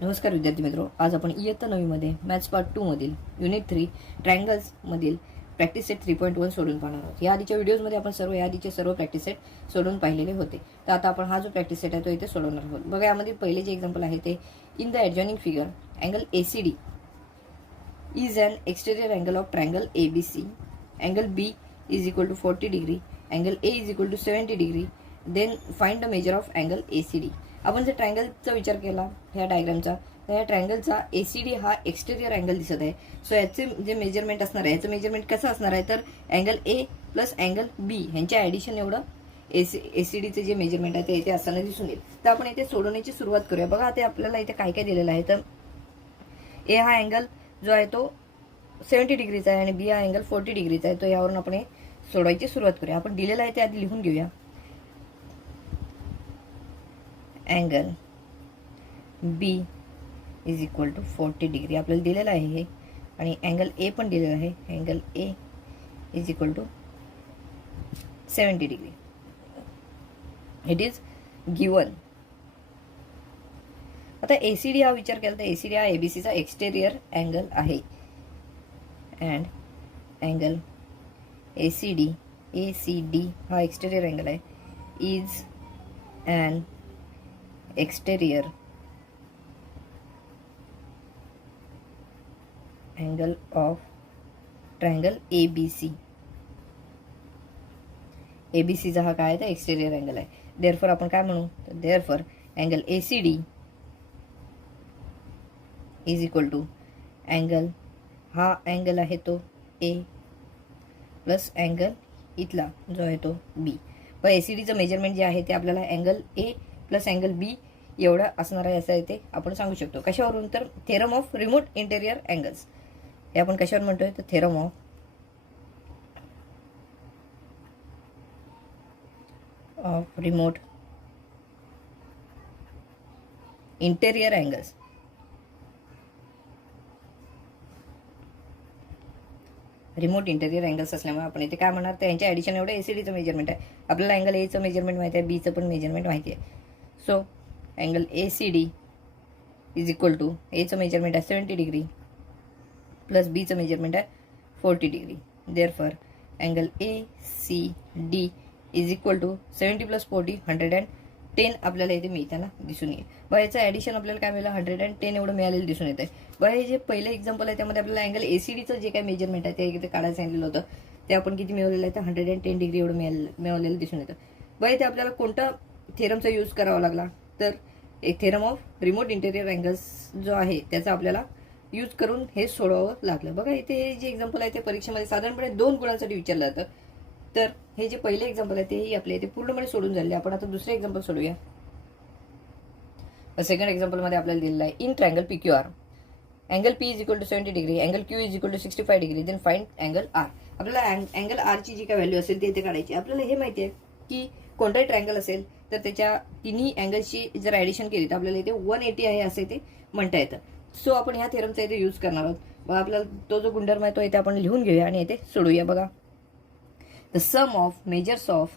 नमस्कार विद्यार्थी मित्रो, आज आपण इयत्ता 9 मध्ये मॅथ्स पार्ट 2 मधील युनिट 3 ट्रायंगल्स मधील प्रॅक्टिस सेट 3.1 सोडून पाहणार आहोत। या आधीच्या व्हिडिओजमध्ये आपण सर्व प्रॅक्टिस सेट सोडून पाहिलेले होते। तर आता आपण हा जो प्रॅक्टिस सेट आहे तो इथे सोडवणार आहोत। बघा, यामध्ये पहिले जे एक्झाम्पल आहे ते in the adjoining figure angle ACD is an exterior angle of triangle ABC. Angle B is equal to 40 degree. Angle A is equal to 70 degree. Then find the measure of angle ACD. आपण जर ट्रायंगलचा विचार केला ह्या डायग्रामचा, तर ह्या ट्रायंगलचा ACD हा exterior angle दिसत आहे। सो याचे जे मेजरमेंट असणार आहे, याचं मेजरमेंट कसं असणार आहे, तर angle A plus angle B ह्यांच्या ॲडिशन एवढं ACDचे जे मेजरमेंट आहे ते इथे असताना दिसून येईल। तर आपण इथे सोडवण्याची सुरुवात करूया। बघा, आता आपल्याला इथे काय काय दिलेलं आहे, तर A हा अँगल जो आहे तो 70 डिग्रीचा आहे आणि B हा अँगल 40 डिग्रीचा आहे। तो यावरून आपण सोडवायची सुरुवात करूया। आपण दिलेला आहे ते आधी लिहून घेऊया। Angle B is equal to 40 degree आपल्याला दिलेला आहे हे, आणि अँगल A पण दिलेला आहे। Angle A is equal to 70 degree. It is given. आता ACD हा विचार केला तर ACD हा ABCचा एक्सटेरियर अँगल आहे, अँड अँगल ACD हा एक्सटेरियर अँगल आहे, is an exterior angle of triangle ABC. ABCचा हा काय आहे तर एक्सटेरियर अँगल आहे। देअरफॉर आपण काय म्हणू, तर therefore angle ACD is equal to angle, हा अँगल आहे तो A प्लस अँगल इथला जो आहे तो B। व ACDचं मेजरमेंट जे आहे ते आपल्याला angle A plus angle B एवढा असणार आहे, असं आहे ते आपण सांगू शकतो। कशावरून, तर theorem of remote interior angles. हे आपण कशावर म्हणतोय, तर theorem of remote interior angles. Remote interior angles असल्यामुळे आपण इथे काय म्हणणार, तर यांच्या ॲडिशन एवढं ACDचं मेजरमेंट आहे। आपल्याला अँगल Aचं मेजरमेंट माहिती आहे, Bचं पण मेजरमेंट माहिती आहे। So angle ACD is equal to, Aचं मेजरमेंट आहे 70 डिग्री प्लस Bचं मेजरमेंट आहे 40 degree. Therefore angle ACD is equal to 70 plus 40 110 आपल्याला इथे मिळताना दिसून येईल। बघा, याचं ॲडिशन आपल्याला काय मिळालं, 110 एवढं मिळालेलं दिसून येत आहे। बघा, हे जे पहिले एक्झाम्पल आहे त्यामध्ये आपल्याला अँगल ACDचं जे काही मेजरमेंट आहे ते इथे काढायला सांगितलेलं होतं, ते आपण किती मिळवलेलं आहे, तर 110 डिग्री एवढं मिळवलेलं दिसून येतं। बघा, इथे आपल्याला कोणता थेरमचा यूज करावा लागला, तर एक theorem of remote interior angles जो आहे त्याचा आपल्याला यूज करून हे सोडवावं लागलं। बघा, इथे जे एक्झाम्पल आहे ते परीक्षेमध्ये साधारणपणे 2 गुणांसाठी विचारलं जातं। तर हे जे पहिले एक्झाम्पल आहे तेही आपल्या इथे पूर्णपणे सोडून झाले। आपण आता दुसरे एक्झाम्पल सोडूया। सेकंड एक्झाम्पल मध्ये आपल्याला दिलेलं आहे in triangle PQR angle P is equal to 70 degree, angle Q is equal to 65 degree, then find angle R। आपल्याला अँगल R ची जी काय व्हॅल्यू असेल ती इथे काढायची। आपल्याला हे माहिती आहे की कोणताही ट्रायंगल असेल तर त्याच्या तिन्ही अँगल्सची जर ॲडिशन केली तर आपल्याला इथे 180 आहे असं इथे म्हणता येतं। सो आपण ह्या थेरमचा इथे यूज करणार आहोत। बघा, आपल्याला तो जो गुणधर्म आहे तो इथे आपण लिहून घेऊया आणि इथे सोडूया। बघा, the sum of measures of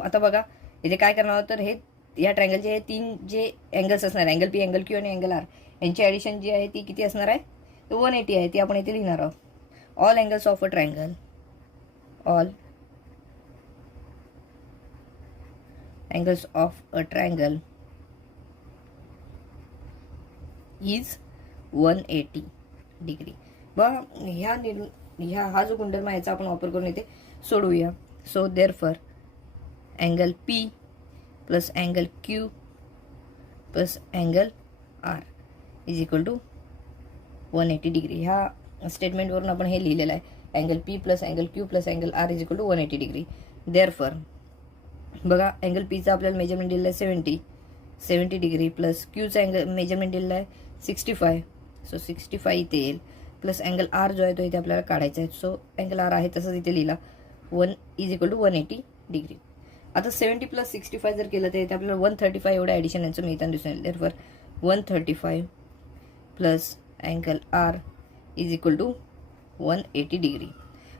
आता बघा इथे काय करणार आहोत, तर हे या ट्रायंगलचे हे 3 जे अँगल्स असणार, अँगल P, अँगल Q आणि अँगल R, यांची ॲडिशन जी आहे ती किती असणार आहे, तर 180 आहे। ती आपण इथे लिहिणार आहोत। All angles of a triangle, all angles of a triangle is 180 degree. बघा, हा जो गुणधर्म आहे याचा आपण वापर करून इथे सोडवूया। So therefore angle P plus angle Q plus angle R is equal to 180 degree. ह्या स्टेटमेंटवरून आपण हे लिहिलेलं आहे, angle P plus angle Q plus angle R is equal to 180 degree. Therefore बघा, अँगल Pचा आपल्याला मेजरमेंट दिलेलं आहे 70 डिग्री प्लस Qचा अँगल मेजरमेंट दिलेलं आहे 65, सो 65 इथे येईल, प्लस अँगल R जो आहे तो इथे आपल्याला काढायचा आहे। सो अँगल R आहे तसंच इथे लिहिला, 1 इज इक्वल टू 180 डिग्री। आता 70 प्लस 65 जर केलं तर इथे आपल्याला 135 एवढं ॲडिशन यांचं मिळताना दिसून येईल। Therefore 135 plus angle R is equal to 180 degree.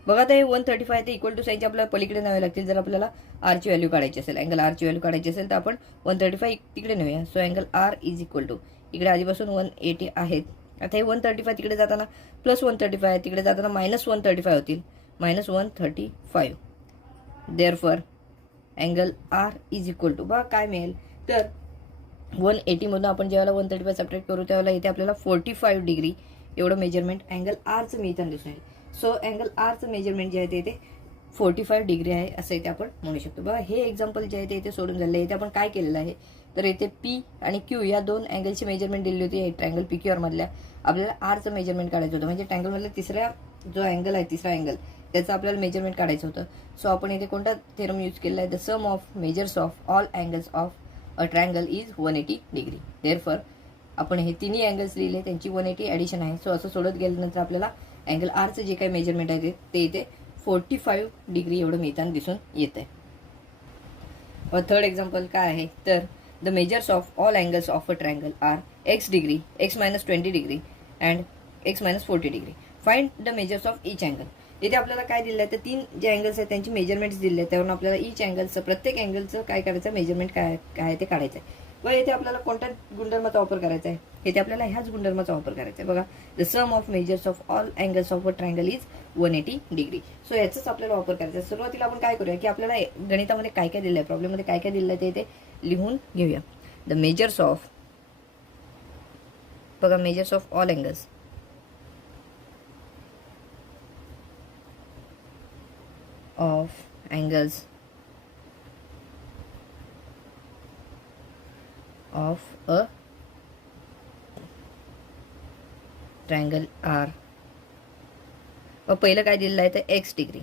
बघा आता हे 135 ते इक्वल टू साईनचे आपल्याला पलीकडे न्यावे लागतील. जर आपल्याला आरची व्हॅल्यू काढायची असेल, अँगल आरची व्हॅल्यू काढायची असेल तर आपण 135 तिकडे नेऊया. So angle R is equal to इकडे आधीपासून 180 आहेत. आता हे 135 तिकडे जाताना प्लस 135 आहे, तिकडे जाताना मायनस 135 होतील, minus 135. Therefore angle R is equal to बघा काय मिळेल तर 180 मधून आपण ज्यावेळेला 135 सबट्रॅक्ट करू त्यावेळेला इथे आपल्याला 45 डिग्री एवढं मेजरमेंट अँगल आरचं मिळताना दिसून येईल. सो अँगल आरचं मेजरमेंट जे आहे ते इथे 45 डिग्री आहे असं इथे आपण म्हणू शकतो. बघा हे एक्झाम्पल जे आहे ते इथे सोडून झालं आहे. इथे आपण काय केलेलं आहे तर इथे पी आणि क्यू या दोन अँगलची मेजरमेंट दिली होती. ट्रँगल पी क्यू आर मधल्या आपल्याला आरचं मेजरमेंट काढायचं होतं, म्हणजे ट्रँगल मधला तिसरा जो अँगल आहे, तिसरा अँगल त्याचं आपल्याला मेजरमेंट काढायचं होतं. सो आपण इथे कोणता थेरम यूज केलेला आहे, the sum of measures of all angles of a triangle is 180 degree. Therefore आपण हे तिन्ही अँगल्स लिहिले, त्यांची 180 ॲडिशन आहे. सो असं सोडत गेल्यानंतर आपल्याला अँगल आरचं जे काही मेजरमेंट आहे ते इथे 45 डिग्री एवढं मिळताना दिसून येत आहे. थर्ड एक्झाम्पल काय आहे तर the measures of all angles of a triangle are x degree, x minus 20 degree and x minus 40 degree. Find the measures of each angle. इथे आपल्याला काय दिलं आहे तर तीन जे अँगल्स आहेत त्यांची मेजरमेंट्स दिले आहेत. त्यावरून आपल्याला इच अँगलचं, प्रत्येक अँगलचं काय करायचं, मेजरमेंट काय आहे ते काढायचं आहे. व इथे आपल्याला कोणत्या गुणधर्माचा वापर करायचा आहे, इथे आपल्याला ह्याच गुणधर्माचा वापर करायचा आहे. बघा the sum of measures of all angles of a triangle is 180 degree. So याचाच आपल्याला वापर करायचा आहे. सुरुवातीला आपण काय करूया की आपल्याला गणितामध्ये काय काय दिलं आहे, प्रॉब्लेममध्ये काय काय दिलं आहे ते इथे लिहून घेऊया. द मेजर्स ऑफ, बघा measures of all angles of angles of a triangle R. पहिलं काय दिलेलं आहे तर x डिग्री,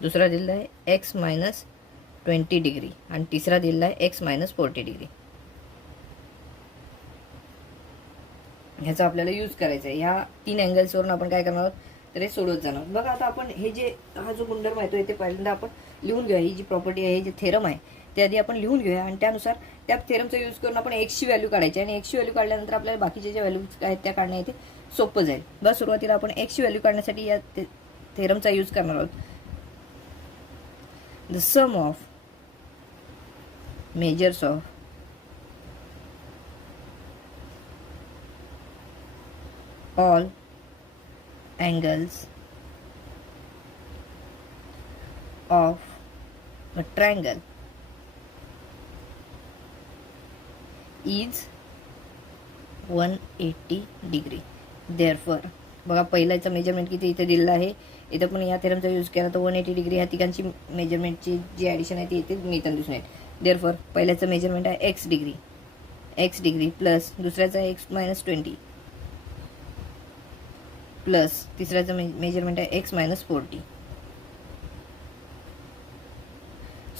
दुसरा दिलेला आहे x मायनस 20 डिग्री आणि तिसरा दिलेला आहे x मायनस 40 डिग्री. ह्याचा आपल्याला यूज करायचा आहे. ह्या तीन अँगल्सवरून आपण काय करणार आहोत तर हे सोडवत जाणार. बघा आता आपण हे जे हा जो गुणधर्म आहे तो इथे पहिल्यांदा आपण लिहून घेऊया. ही जी प्रॉपर्टी आहे, हे जे थेरम आहे ते आधी आपण लिहून घेऊया आणि त्यानुसार त्या थेरमचा यूज करून आपण एक्सची व्हॅल्यू काढायची आणि एक्सची व्हॅल्यू काढल्यानंतर आपल्याला बाकीचे ज्या व्हॅल्यूज आहेत त्या काढण्या इथे सोपं जाईल. बस सुरुवातीला आपण एक्सची व्हॅल्यू काढण्यासाठी या थेरमचा यूज करणार आहोत. The sum of measures of all angles of a triangle is 180 degree. Therefore बघा पहिल्याचं मेजरमेंट किती इथे दिलेलं आहे. इथं पण या थेरमचा यूज केला तर 180 डिग्री ह्या तिघांची मेजरमेंटची जी ॲडिशन आहे ती इथे मिळताना दिसून येईल. देअरफॉर पहिल्याचं मेजरमेंट आहे एक्स डिग्री प्लस दुसऱ्याचं आहे एक्स मायनस 20 प्लस तिसऱ्याचं मेजरमेंट आहे एक्स मायनस 40.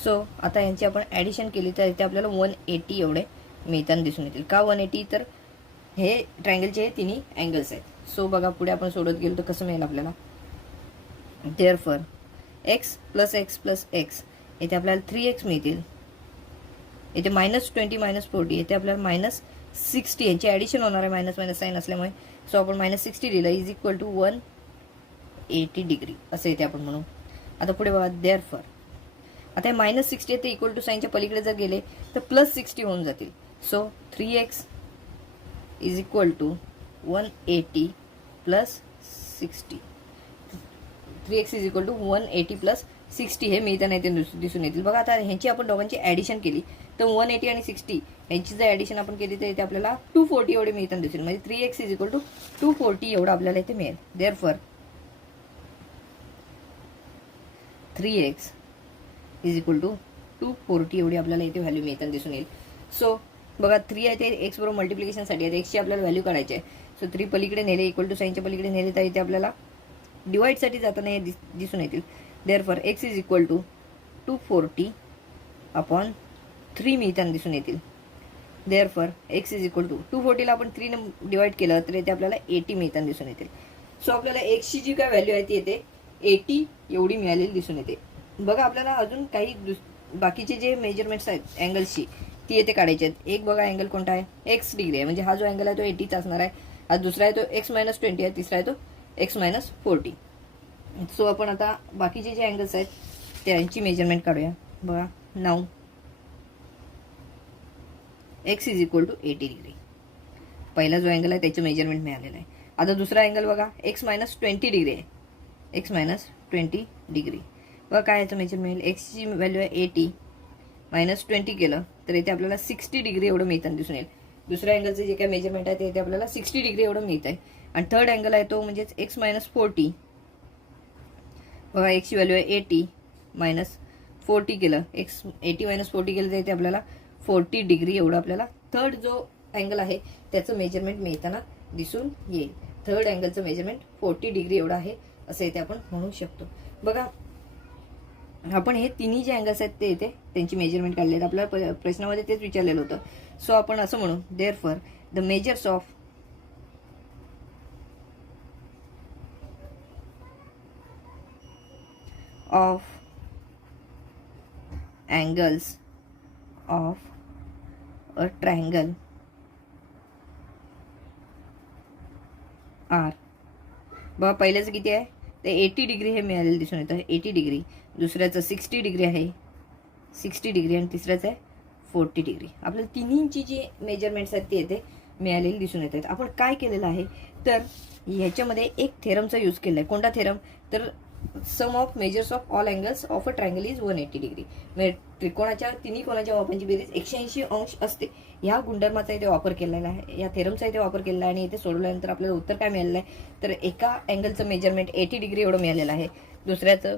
सो आता यांची आपण ॲडिशन केली तर इथे आपल्याला 180 एवढे मिळताना दिसून येतील. का 180 तर हे ट्रायंगलचे तिन्ही अँगल्स आहेत. सो बघा पुढे आपण सोडत गेलो तर कसं मिळेल आपल्याला. देअरफॉर एक्स प्लस एक्स इथे आपल्याला 3x मिळतील. इथे मायनस 20 मायनस 40 इथे आपल्याला मायनस 60 यांची ॲडिशन होणार आहे मायनस मायनस साईन असल्यामुळे. सो आपण मायनस 60 लिहिलं इज इक्वल टू 180 डिग्री असं इथे आपण म्हणू. आता पुढे बघा देअरफॉर आता हे मायनस 60 ते इक्वल टू साईनच्या पलीकडे जर गेले तर प्लस 60 होऊन जातील. So 3x is equal to 180 plus 60. 3x is equal to 180 plus 60 हे मिळताना इथे दिसून येतील. बघा आता ह्यांची आपण दोघांची ॲडिशन केली तर 180 आणि 60 यांची जर ॲडिशन आपण केली तर इथे आपल्याला 240 एवढे मिळताना दिसेल. म्हणजे 3x इज इक्वल टू 240 एवढं आपल्याला इथे मिळेल. Therefore 3x is equal to 240 एवढी आपल्याला इथे व्हॅल्यू मिळताना दिसून येईल. सो बघा 3 आहे ते एक्स बरोबर मल्टिप्लिकेशनसाठी आहे, एक्सची आपल्याला व्हॅल्यू काढायची आहे. सो 3 पलीकडे नेले इक्वल टू साईनच्या पलीकडे नेले तर इथे आपल्याला डिवाइडसाठी जाताना हे दिसून येतील. Therefore x is equal to 240 upon 3 मिळताना दिसून येतील. Therefore x is equal to 240 ला आपण 3 ने डिवाइड केलं तर इथे आपल्याला 80 मिळताना दिसून येतील. सो आपल्याला एक्सची जी काय व्हॅल्यू आहे ती येते 80 एवढी मिळालेली दिसून येते. बघा आपल्याला अजून काही बाकीचे जे मेजरमेंट्स आहेत अँगल्सची ती येथे काढायची आहेत. एक बघा अँगल कोणता आहे, एक्स डिग्री आहे, म्हणजे हा जो अँगल आहे तो 80चा असणार आहे. हा दुसरा आहे तो एक्स मायनस 20 आहे, तिसरा आहे तो एक्स मायनस 40. सो आपण आता बाकीचे जे अँगल्स आहेत त्यांची मेजरमेंट काढूया. बघा, now x is equal to 80 degree. पहिला जो अँगल आहे त्याचं मेजरमेंट मिळालेलं आहे. आता दुसरा अँगल बघा, एक्स मायनस 20 डिग्री आहे. X minus 20 degree. बघा काय याचं मेजरमेंट मिळेल. एक्सची व्हॅल्यू आहे 80 मायनस 20 केलं तर इथे आपल्याला 60 डिग्री एवढं मिळताना दिसून येईल. दुसऱ्या अँगलचं जे काय मेजरमेंट आहे ते इथे आपल्याला 60 डिग्री एवढं मिळत आहे. आणि थर्ड अँगल आहे तो म्हणजेच एक्स मायनस 40. बघा, एक्सची व्हॅल्यू आहे 80 मायनस 40 केलं, एक्स 80 मायनस 40 केलं तर इथे आपल्याला 40 डिग्री एवढं आपल्याला थर्ड जो अँगल आहे त्याचं मेजरमेंट मिळताना दिसून येईल. थर्ड अँगलचं मेजरमेंट 40 डिग्री एवढं आहे असं इथे आपण म्हणू शकतो. बघा, आपण हे तिन्ही जे अँगल्स आहेत ते इथे त्यांची मेजरमेंट काढले आहेत. आपल्या प्रश्नामध्ये तेच विचारलेलं होतं. सो आपण असं म्हणू, therefore the measures of angles of a triangle are. बघा, पहिल्याचं किती आहे ते 80 डिग्री हे मिळालेलं दिसून येतं. 80 डिग्री. दुसऱ्याचं 60 डिग्री आहे, 60 डिग्री. आणि तिसऱ्याचं आहे 40 डिग्री. आपल्याला तिन्हींची जी मेजरमेंट्स आहेत ते इथे मिळालेली दिसून येत आहेत. आपण काय केलेलं आहे तर ह्याच्यामध्ये एक थेरमचा यूज केला आहे. कोणता थेरम तर sum of measures of all angles of a triangle is 180 degree. म्हणजे त्रिकोणाच्या तिन्ही कोणाच्या मापांची बेरीज 180 अंश असते. ह्या गुणधर्माचा इथे वापर केलेला आहे, या थेरमचा इथे वापर केलेला आहे. आणि इथे सोडवल्यानंतर आपल्याला उत्तर काय मिळालेलं आहे तर एका अँगलचं मेजरमेंट 80 डिग्री एवढं मिळालेलं आहे, दुसऱ्याचं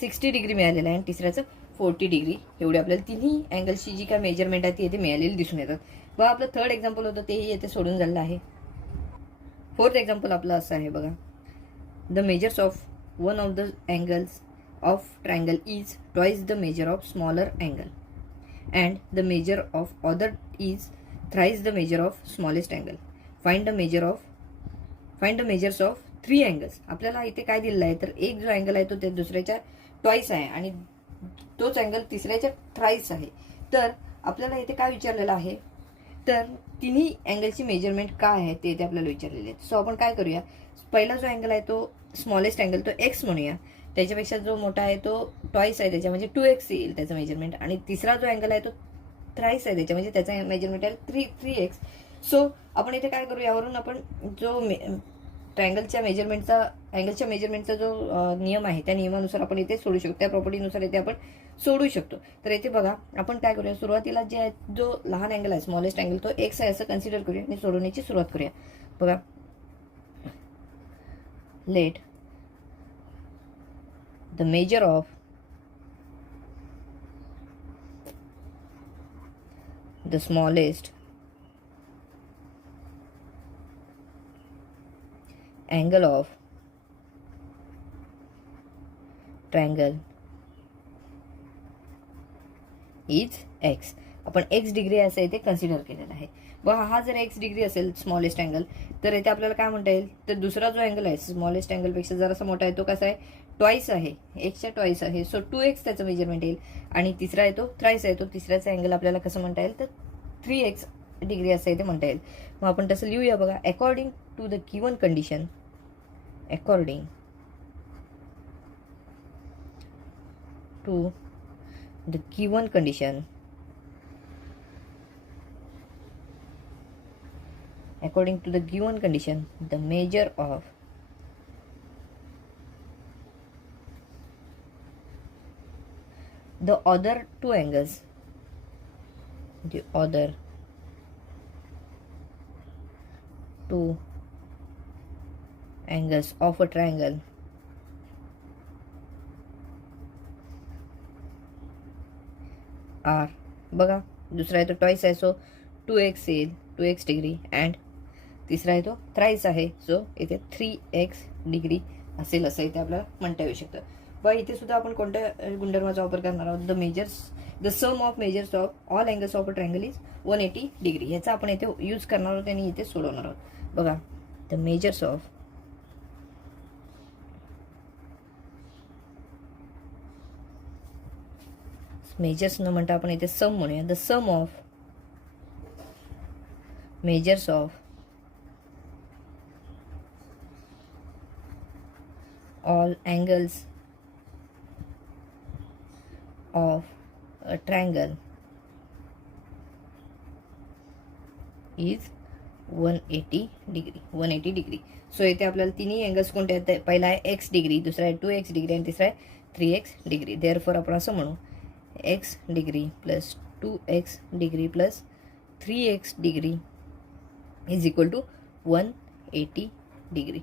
60 डिग्री मिळालेलं आहे आणि तिसऱ्याचं 40 डिग्री एवढी आपल्याला तिन्ही अँगल्सची जी काय मेजरमेंट आहे ती इथे मिळालेली दिसून येतात. बघा, आपलं थर्ड एक्झाम्पल होतं तेही इथे सोडून झालेलं आहे. फोर्थ एक्झाम्पल आपलं असं आहे. बघा, the measures of one of the angles of triangle is twice the measure of smaller angle and the measure of other is thrice the measure of smallest angle. Find the measures of three angles. आपल्याला इथे काय दिलेलं आहे तर एक जो angle आहे तो ते दुसऱ्याच्या ट्वाइस आहे आणि तोच अँगल तिसऱ्याच्या थ्राइस आहे. तर आपल्याला इथे काय विचारलेलं आहे तर तिन्ही अँगलची मेजरमेंट काय आहे ते इथे आपल्याला विचारलेले आहेत. सो आपण काय करूया, पहिला जो अँगल आहे तो स्मॉलेस्ट अँगल तो एक्स म्हणूया, त्याच्यापेक्षा जो मोठा आहे तो ट्वाइस आहे त्याच्या म्हणजे 2x येईल त्याचं मेजरमेंट. आणि तिसरा जो अँगल आहे तो थ्राइस आहे त्याच्या म्हणजे त्याचा मेजरमेंट आहे 3x. सो आपण इथे काय करू, यावरून आपण जो अँगलच्या मेजरमेंटचा जो नियम आहे त्या नियमानुसार आपण इथे सोडू शकतो, त्या प्रॉपर्टीनुसार इथे आपण सोडू शकतो. तर इथे बघा, आपण काय करूया, सुरुवातीला जे जो लहान अँगल आहे स्मॉलेस्ट अँगल तो एक्स आहे असं कन्सिडर करूया आणि सोडवण्याची सुरुवात करूया. बघा, let the measure of the smallest angle of triangle is x. आपण x डिग्री असं इथे कन्सिडर केलेलं आहे. बघा, हा जर x डिग्री असेल स्मॉलेस्ट अँगल तर इथे आपल्याला काय म्हणता येईल तर दुसरा जो अँगल आहे स्मॉलेस्ट अँगलपेक्षा जरासा मोठा आहे तो कसा आहे ट्वाइस आहे, एक्सच्या ट्वाइस आहे. सो 2x त्याचं मेजरमेंट येईल. आणि तिसरा आहे तो थ्राइस आहे, तो तिसऱ्याचा अँगल आपल्याला कसं म्हणता येईल तर 3x डिग्री असं इथे म्हणता येईल. मग आपण तसं लिहूया. बघा, according to the given condition, according to the given condition, according to the given condition, the measure of the other two angles, the other two angles of a triangle are. बघा, दुसरा आहे तो ट्वाइस आहे so 2x येईल, 2x degree. And तिसरा आहे तो thrice आहे सो इथे 3x डिग्री असेल असं इथे आपल्याला म्हणता येऊ शकतं. बघा, इथे सुद्धा आपण कोणत्या गुणधर्माचा वापर करणार आहोत, the sum of measures of all angles of a triangle is 180 degree. ह्याचा आपण इथे यूज करणार आहोत आणि इथे सोडवणार आहोत. बघा, द मेजर्स ऑफ मेजर्स न म्हणता आपण इथे सम म्हणूया. The sum of measures of all angles of a triangle is 180 degree. So इथे आपल्याला तिन्ही अँगल्स कोणते आहेत? पहिला आहे एक्स डिग्री, दुसरा आहे 2x डिग्री आणि तिसरा आहे 3x डिग्री. देअरफॉर आपण असं म्हणू x degree plus 2x degree plus 3x degree is equal to 180 degree.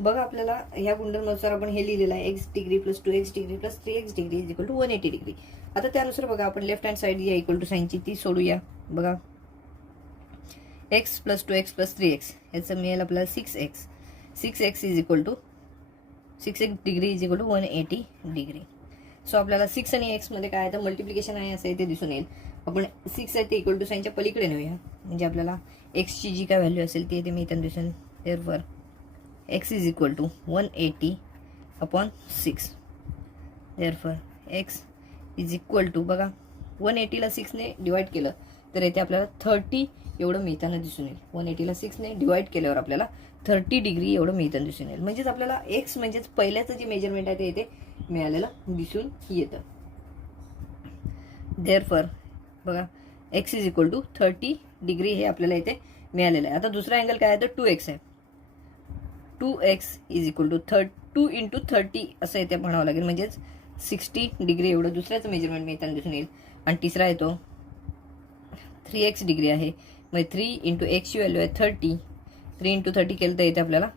बघा आपल्याला ह्या गुणधर्मानुसार आपण हे लिहिलेलं आहे x degree plus 2x degree plus 3x degree is equal to 180 degree. आता त्यानुसार बघा आपण लेफ्ट हँड साईड या इक्वल टू साईनची ती सोडूया. बघा x plus 2x plus 3x याचं मिळेल आपल्याला 6x is equal to 6x degree is equal to 180 degree. So आपल्याला 6 आणि x मध्ये काय आहे तर मल्टिप्लिकेशन आहे असं इथे दिसून येईल. आपण 6 आहे ते इक्वल टू साईनच्या पलीकडे नेऊया, म्हणजे आपल्याला x ची जी काय व्हॅल्यू असेल ती इथे मिळताना दिसून. Therefore x is equal to 180 upon 6. Therefore x is equal to बघा 180ला 6ने डिवाइड केलं तर इथे आपल्याला 30 एवढं मिळताना दिसून येईल. 180ला 6ने डिवाइड केल्यावर आपल्याला 30 डिग्री एवढं मिळताना दिसून येईल. म्हणजेच आपल्याला x म्हणजेच पहिल्याचं जे मेजरमेंट आहे ते इथे मिळालेलं दिसून येतं. देअरफॉर बघा x is equal to 30 degree हे आपल्याला इथे मिळालेलं आहे. आता दुसरा अँगल काय आहे तर 2x आहे. 2x is equal to 2 into 30 असं इथे म्हणावं लागेल, म्हणजेच 60 डिग्री एवढं दुसऱ्याचं मेजरमेंट मिळताना दिसून येईल. आणि तिसरा आहे तो 3x डिग्री आहे, म्हणजे 3 इंटू एक्सची व्हॅल्यू आहे 30. 3 इंटू 30 केलं तर इथे आपल्याला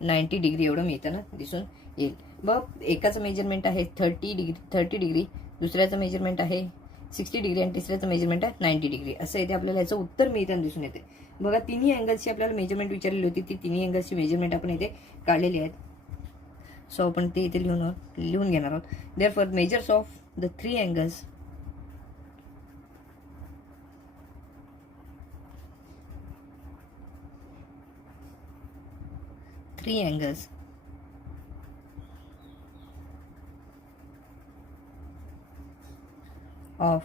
90 डिग्री एवढं मिळताना दिसून येईल. बघ एकाचं मेजरमेंट आहे 30 डिग्री, दुसऱ्याचं मेजरमेंट आहे 60 डिग्री आणि तिसऱ्याचं मेजरमेंट आहे 90 डिग्री. असं इथे आपल्याला याचं उत्तर मिळताना दिसून येते. बघा तिन्ही अँगल्सची आपल्याला मेजरमेंट विचारलेली होती, ती तिन्ही अँगल्सची मेजरमेंट आपण इथे काढलेली आहेत. सो आपण ते इथे लिहून घेणार आहोत. Therefore measures of the 3 angles of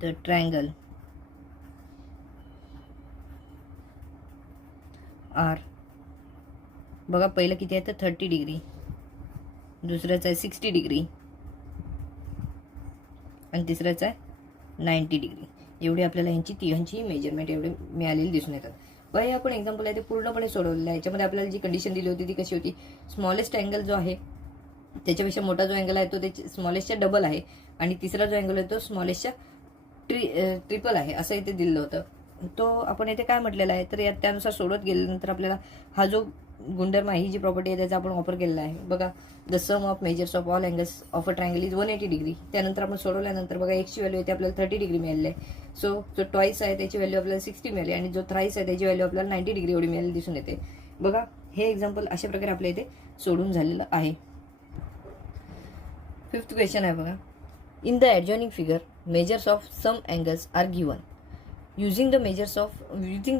the triangle are बघा पहिलं किती आहे तर 30 डिग्री, दुसऱ्याचं आहे 60 डिग्री आणि तिसऱ्याचं आहे 90 डिग्री. एवढे आपल्याला यांची तिघांची मेजरमेंट एवढे मिळालेली दिसून येतात. बघा हे आपण एक्झाम्पल आहे ते पूर्णपणे सोडवलेलं आहे. याच्यामध्ये आपल्याला जी कंडिशन दिली होती ती कशी होती, स्मॉलेस्ट अँगल जो आहे त्याच्यापेक्षा मोठा जो अँगल आहे तो त्याच्या स्मॉलेस्टच्या डबल आहे आणि तिसरा जो अँगल आहे तो स्मॉलेस्टच्या ट्रिपल आहे असं इथे दिलेलं होतं. तो आपण इथे काय म्हटलेलं आहे तर त्यानुसार सोडवत गेल्यानंतर आपल्याला हा जो गुणधर्म आहे, ही जी प्रॉपर्टी आहे त्याचा आपण वापर केलेला आहे. बघा the sum of measures of all angles of a triangle is 180 degree. त्यानंतर आपण सोडवल्यानंतर बघा एक्सची व्हॅल्यू येते आपल्याला 30 डिग्री मिळाली आहे. सो जो ट्वाईस आहे त्याची व्हॅल्यू आपल्याला 60 मिळाली आणि जो थ्राईस आहे त्याची व्हॅल्यू आपल्याला 90 डिग्री एवढी मिळाली दिसून येते. बघा हे एक्झाम्पल अशा प्रकारे आपल्या इथे सोडून झालेलं आहे. 5th क्वेश्चन आहे बघा. In the adjoining figure measures of some angles are given. Using the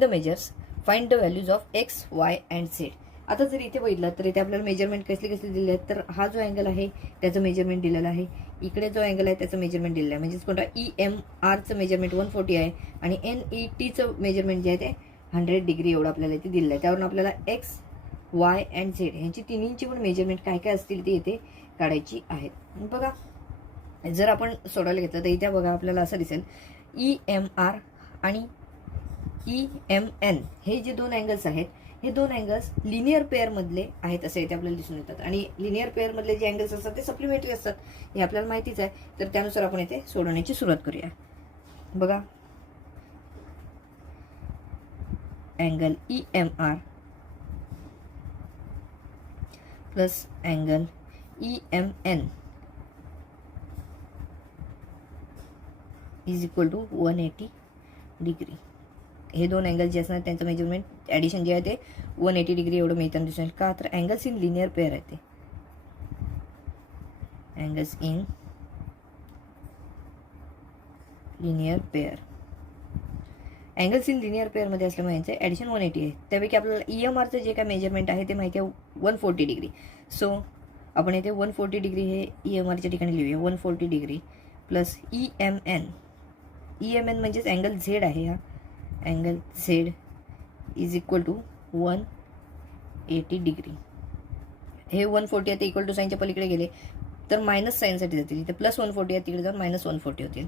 measures find the values of x y and z. आता जर इथे बघितलं तर इथे आपल्याला मेजरमेंट कसले दिलेले आहेत तर हा जो अँगल आहे त्याचं मेजरमेंट दिलेलं आहे, इकडे जो अँगल आहे त्याचं मेजरमेंट दिलेलं आहे. म्हणजेच कोणता EMRचं मेजरमेंट 140 आहे आणि NETचं मेजरमेंट जे आहे ते 100 डिग्री एवढं आपल्याला इथे दिलेलं आहे. त्यावरून आपल्याला एक्स वाय अँड झेड यांची तिन्हींची पण मेजरमेंट काय काय असतील ती इथे काढायची आहेत. बघा जर आपण सोडवायला घेतलं तर इथे बघा आपल्याला असं दिसेल EMR आणि EMN हे जे दोन अँगल्स आहेत हे दोन अँगल्स लिनियर पेअर मधले आहेत असे इथे आपल्याला दिसून येतात आणि लिनियर पेअर मधले जे अँगल्स असतात ते सप्लिमेंटरी असतात हे आपल्याला माहितीच आहे. तर त्यानुसार आपण इथे सोडवण्याची सुरुवात करूया. बघा angle EMR plus angle EMN is equal to 180 degree. हे दोन अँगल जे असणार त्यांचं मेजरमेंट ॲडिशन जे आहे ते 180 डिग्री एवढं मिळताना दिसून येईल. का तर अँगल्स इन लिनियर पेअर आहे ते. अँगल्स इन लिनियर पेअर मध्ये असल्यामुळे यांचं ॲडिशन 180 आहे. त्यापैकी आपल्याला EMRचं जे काय मेजरमेंट आहे ते माहिती आहे 140 डिग्री. सो आपण इथे 140 डिग्री हे EMRच्या ठिकाणी लिहूया. 140 डिग्री प्लस EMN म्हणजेच अँगल झेड आहे. हा angle z is equal to 180 degree. हे 140 आहे ते इक्वल टू साईनच्या पलीकडे गेले तर मायनस साईनसाठी जातील. इथे प्लस 140 आहे तिकडे जाऊन मायनस 140 होतील.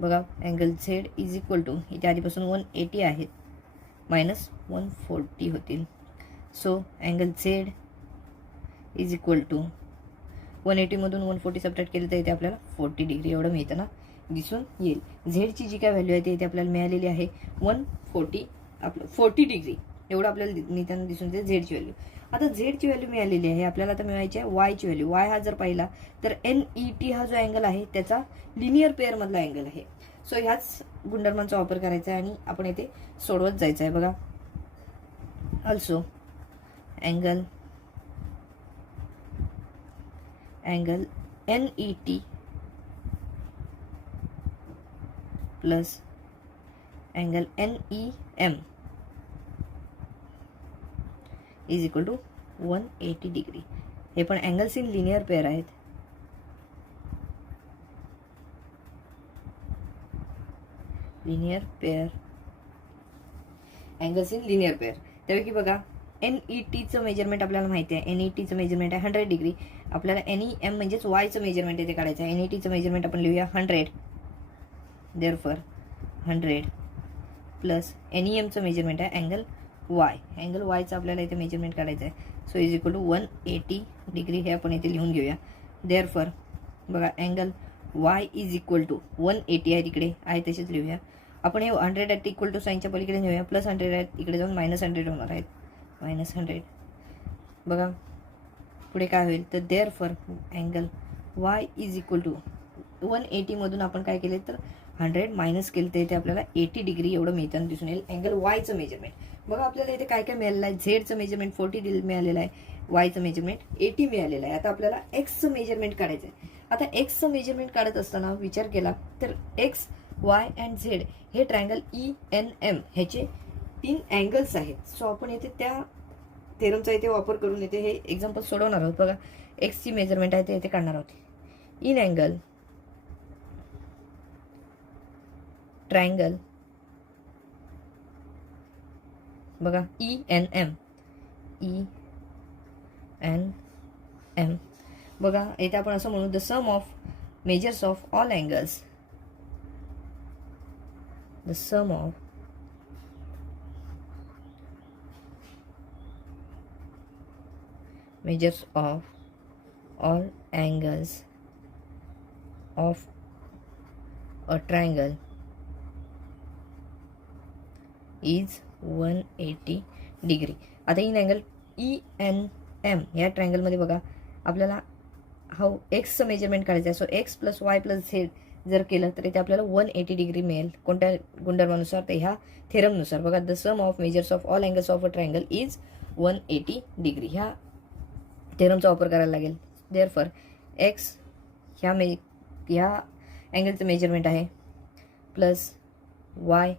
बघा angle z is equal to इथे आधीपासून 180 आहेत मायनस 140 होतील. So angle z is equal to 180 मधून 140 सबट्रॅक्ट केलं तर इथे आपल्याला 40 डिग्री एवढं मिळताना दिसून येईल. झेडची जी काय व्हॅल्यू आहे ते इथे आपल्याला मिळालेली आहे 140 आपलं 40 डिग्री एवढं आपल्याला मिळताना दिसून येते झेडची व्हॅल्यू. आता झेडची व्हॅल्यू मिळालेली आहे आपल्याला. आता मिळवायची आहे वायची व्हॅल्यू. वाय हा जर पाहिला तर NET हा जो अँगल आहे त्याचा लिनियर पेअर मधला अँगल आहे. सो ह्याच गुणधर्मांचा वापर करायचा आहे आणि आपण इथे सोडवत जायचं आहे. बघा also angle NET plus angle NEM is equal to 180 degree. हे पण अँगल्स इन लिनियर पेअर आहेत. Linear pair angles in linear pair. त्यापैकी बघा NETचं मेजरमेंट आपल्याला माहिती आहे. NETचं मेजरमेंट आहे 100 डिग्री. आपल्याला NEM म्हणजेच वायचं मेजरमेंट इथे काढायचं आहे. NETचं मेजरमेंट आपण लिहूया 100. देअरफॉर 100 प्लस NEMचं मेजरमेंट आहे अँगल वाय. अँगल वायचं आपल्याला इथे मेजरमेंट काढायचं आहे. So is equal to 180 degree हे आपण इथे लिहून घेऊया. देअरफॉर बघा angle y is equal to 180 आहे तिकडे आहे तसेच लिहूया. आपण हे 100 आहे इक्वल टू साईनच्या पलीकडे नेऊया. प्लस 100 आहे इकडे जाऊन मायनस 100 होणार आहेत. मायनस 100 बघा पुढे काय होईल तर therefore angle y is equal to 180 मधून आपण काय केले तर 100 मायनस केलं तर इथे आपल्याला 80 डिग्री एवढं मिळताना दिसून येईल अँगल वायचं मेजरमेंट. बघा आपल्याला इथे काय काय मिळालेलं आहे. झेडचं मेजरमेंट 40 मिळालेलं आहे. वायचं मेजरमेंट 80 मिळालेलं आहे. आता आपल्याला एक्सचं मेजरमेंट काढायचं आहे. आता एक्सचं मेजरमेंट काढत असताना विचार केला तर एक्स वाय अँड झेड हे ट्रायंगल ENM ह्याचे 3 अँगल्स आहेत. सो आपण इथे त्या थेरमचा इथे वापर करून इथे हे एक्झाम्पल सोडवणार आहोत. बघा एक्सची मेजरमेंट आहे ते इथे काढणार आहोत. इन अँगल ट्रायंगल बघा ENM बघा इथे आपण असं म्हणू the sum of measures of all angles. The sum of measures of all angles of a triangle is 180 degree. आता इन अँगल ENM या ट्रायंगल मध्ये बघा आपल्याला हाऊ एक्सचं मेजरमेंट काढायचं आहे. So x plus y plus z जर केलं तर इथे आपल्याला 180 डिग्री मिळेल. कोणत्या गुणधर्मानुसार तर ह्या थेरमनुसार. बघा the sum of measures of all angles of a triangle is 180 degree. ह्या थेरमचा वापर करायला लागेल. देअरफॉर एक्स ह्या अँगलचं मेजरमेंट आहे plus y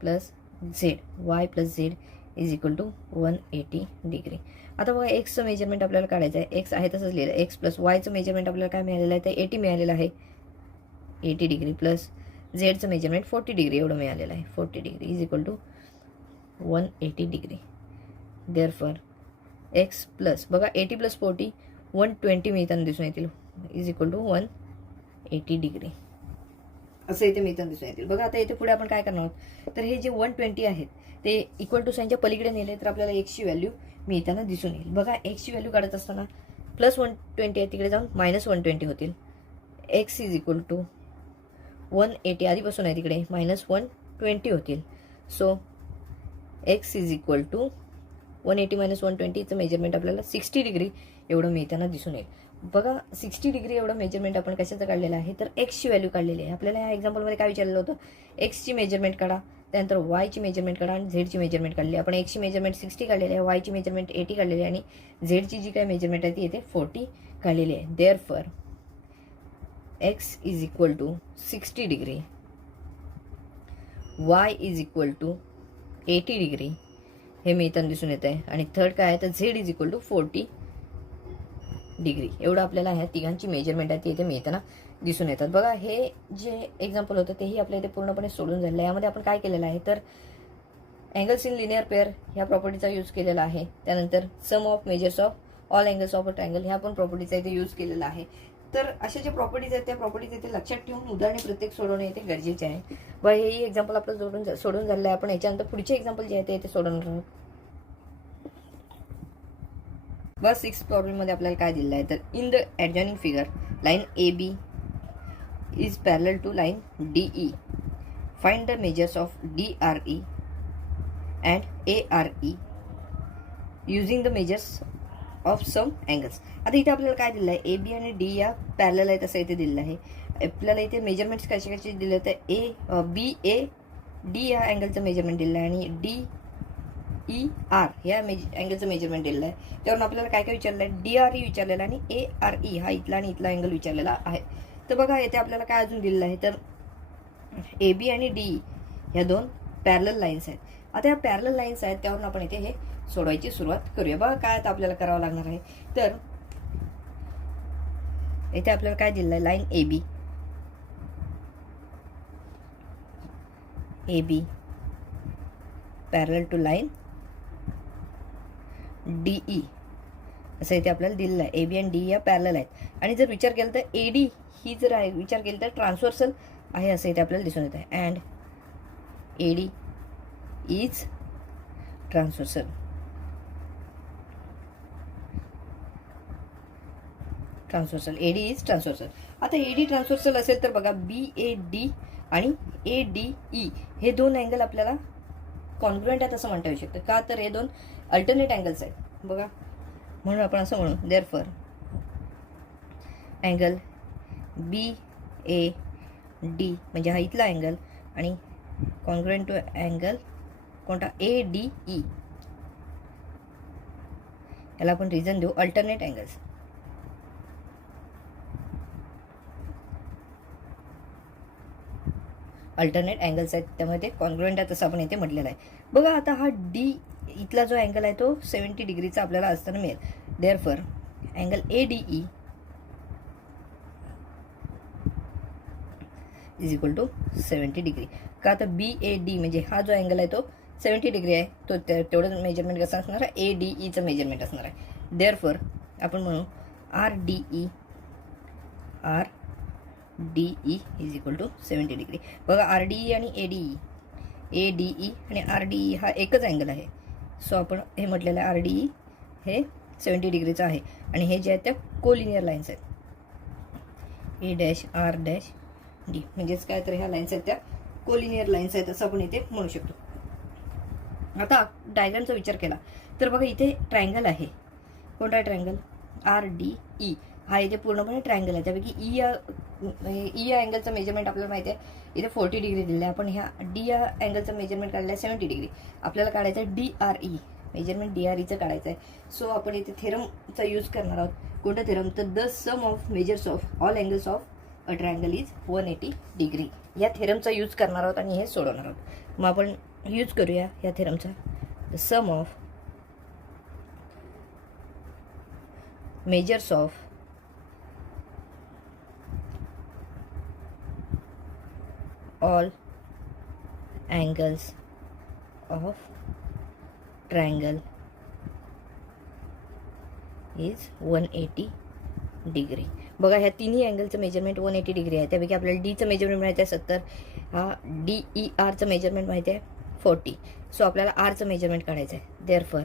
plus z. Y plus z is equal to 180 degree. आता बघा एक्सचं मेजरमेंट आपल्याला काढायचं आहे. एक्स आहे तसंच लिहिलं. एक्स प्लस वायचं मेजरमेंट आपल्याला काय मिळालेलं आहे तर 80 मिळालेलं आहे. 80 डिग्री प्लस झेडचं मेजरमेंट 40 डिग्री एवढं मिळालेलं आहे. 40 degree is equal to 180 degree. Therefore x plus बघा 80 प्लस 40 120 मिळताना दिसून येतील इज इक्वल टू 180 डिग्री असं इथे मिळताना दिसून येतील. बघा आता इथे पुढे आपण काय करणार आहोत तर हे जे 120 आहेत ते इक्वल टू साईनच्या पलीकडे नेले तर आपल्याला एक्सची व्हॅल्यू मिळताना दिसून येईल. बघा एक्सची व्हॅल्यू काढत असताना प्लस 120 आहे तिकडे जाऊन मायनस 120 होतील. एक्स इज इक्वल टू 180 आधीपासून आहे तिकडे मायनस 120 होतील. So x is equal to 180 minus 120चं मेजरमेंट आपल्याला 60 डिग्री एवढं मिळताना दिसून येईल. बघा 60 डिग्री एवढं मेजरमेंट आपण कशाचं काढलेलं आहे तर एक्सची व्हॅल्यू काढलेली आहे. आपल्याला या एक्झाम्पलमध्ये काय विचारलेलं होतं एक्सची मेजरमेंट काढा त्यानंतर वायची मेजरमेंट काढा आणि झेडची मेजरमेंट काढली. आपण एक्सची मेजरमेंट 60 काढलेली आहे. वायची मेजरमेंट 80 काढलेली आहे आणि झेडची जी काय मेजरमेंट आहे ती इथे 40 काढलेली आहे. Therefore x is equal to 60 degree y is equal to 80 degree हे मिळताना दिसून येत आहे. आणि थर्ड काय आहे तर z is equal to 40 degree एवढं आपल्याला ह्या तिघांची मेजरमेंट आहे ती इथे मिळताना दिसून येतात. बघा हे जे एक्झाम्पल होतं तेही आपल्या इथे पूर्णपणे सोडून झालेलं आहे. यामध्ये आपण काय केलेलं आहे तर अँगल्स इन लिनियर पेअर ह्या प्रॉपर्टीचा यूज केलेला आहे. त्यानंतर sum of measures of all angles of a triangle ह्या पण प्रॉपर्टीचा इथे यूज केलेला आहे. तर अशा ज्या प्रॉपर्टीज आहेत त्या प्रॉपर्टीज इथे लक्षात ठेवून उदाहरणे प्रत्येक सोडवणे इथे गरजेचे आहे. व हेही एक्झाम्पल आपलं सोडून झालेलं आहे. आपण याच्यानंतर पुढचे एक्झाम्पल जे आहे ते इथे सोडवणार आहोत. बस 6 प्रॉब्लेम मध्ये आपल्याला काय दिलेलं आहे तर in the adjoining figure line AB is parallel to line DE. Find the measures of DRE and ARE using the measures of some angles. आता इथे आपल्याला काय दिलं आहे, AB आणि D या पॅरलल आहेत असं इथे दिलेलं आहे. आपल्याला इथे मेजरमेंट्स कसे कसे दिले तर BAD या अँगलचं मेजरमेंट दिलं आहे आणि DER या अँगलचं मेजरमेंट दिलेलं आहे. त्यावरून आपल्याला काय काय विचारलं आहे, DRE विचारलेला आणि ARE हा इथला आणि इथला अँगल विचारलेला आहे. तर बघा येथे आपल्याला काय अजून दिलेलं आहे तर AB आणि DE ह्या दोन पॅरलल लाईन्स आहेत. आता या पॅरलल लाईन्स आहेत त्यावरून आपण इथे हे सोडवायची सुरुवात करूया. बघा काय आता आपल्याला करावं लागणार आहे तर इथे आपल्याला काय दिलेलं आहे, line AB parallel to line DE असं इथे आपल्याला दिलेलं आहे. AB आणि DE या पॅरलल आहेत आणि जर विचार केला तर AD ही जर आहे विचार केला तर ट्रान्सव्हर्सल आहे असं इथे आपल्याला दिसून येत आहे. And AD is transversal. AD is transversal. आता AD ट्रान्सव्हर्सल असेल तर बघा BAD आणि ADE हे दोन अँगल आपल्याला कॉन्ग्रुएंट आहेत असं म्हणता येऊ शकतं. का तर हे दोन अल्टरनेट अँगल्स आहेत बघा, म्हणून आपण असं म्हणू देअरफॉर अँगल BAD म्हणजे हा इथला अँगल आणि कॉन्ग्रुएंट टू अँगल कोणता ADE याला आपण रिझन देऊ अल्टरनेट अँगल्स. अल्टरनेट अँगल्स आहेत त्यामुळे ते कॉन्ग्रुएंट आहेत असं आपण इथे म्हटलेलं आहे. बघा आता हा D इथला जो अँगल आहे तो 70 डिग्रीचा आपल्याला असताना मिळेल. Therefore angle ADE is equal to 70 degree. का आता BAD म्हणजे हा जो अँगल आहे तो 70 डिग्री आहे, तो तेवढं मेजरमेंट कसं असणार आहे, ADEचं मेजरमेंट असणार आहे. देअरफॉर आपण म्हणू RDE is equal to 70 degree. बघा RDE आणि ADE आणि RDE हा एकच अँगल आहे. सो आपण हे म्हटलेलं आहे RDE हे 70 डिग्रीचं आहे आणि हे जे आहेत त्या कोलिनियर लाईन्स आहेत A', R', D म्हणजेच काय तर ह्या लाईन्स आहेत त्या कोलिनियर लाईन्स आहेत असं आपण इथे म्हणू शकतो. आता डायग्रामचा विचार केला तर बघा इथे ट्रायंगल आहे. कोणता ट्रायंगल RDE हा इथे पूर्णपणे ट्रायंगल आहे. त्यापैकी ई या अँगलचं मेजरमेंट आपल्याला माहिती आहे इथे 40 डिग्री दिलेलं आहे. आपण ह्या D या अँगलचं मेजरमेंट काढलं आहे 70 डिग्री. आपल्याला काढायचं आहे DRE मेजरमेंट DREचं काढायचं आहे. सो आपण इथे थेरमचा यूज करणार आहोत. कोणतं थेरम तर the sum of measures of all angles of a triangle is 180 degree या थेरमचा यूज करणार आहोत आणि हे सोडवणार आहोत. मग आपण यूज करूया या थेरमचा. The sum of measures of all angles of triangle is 180 degree. बघा ह्या तिन्ही अँगलचं मेजरमेंट 180 डिग्री आहे. त्यापैकी आपल्याला Dचं मेजरमेंट माहिती आहे 70, हा DERचं मेजरमेंट माहिती आहे 40. सो आपल्याला Rचं मेजरमेंट काढायचं आहे. देअरफॉर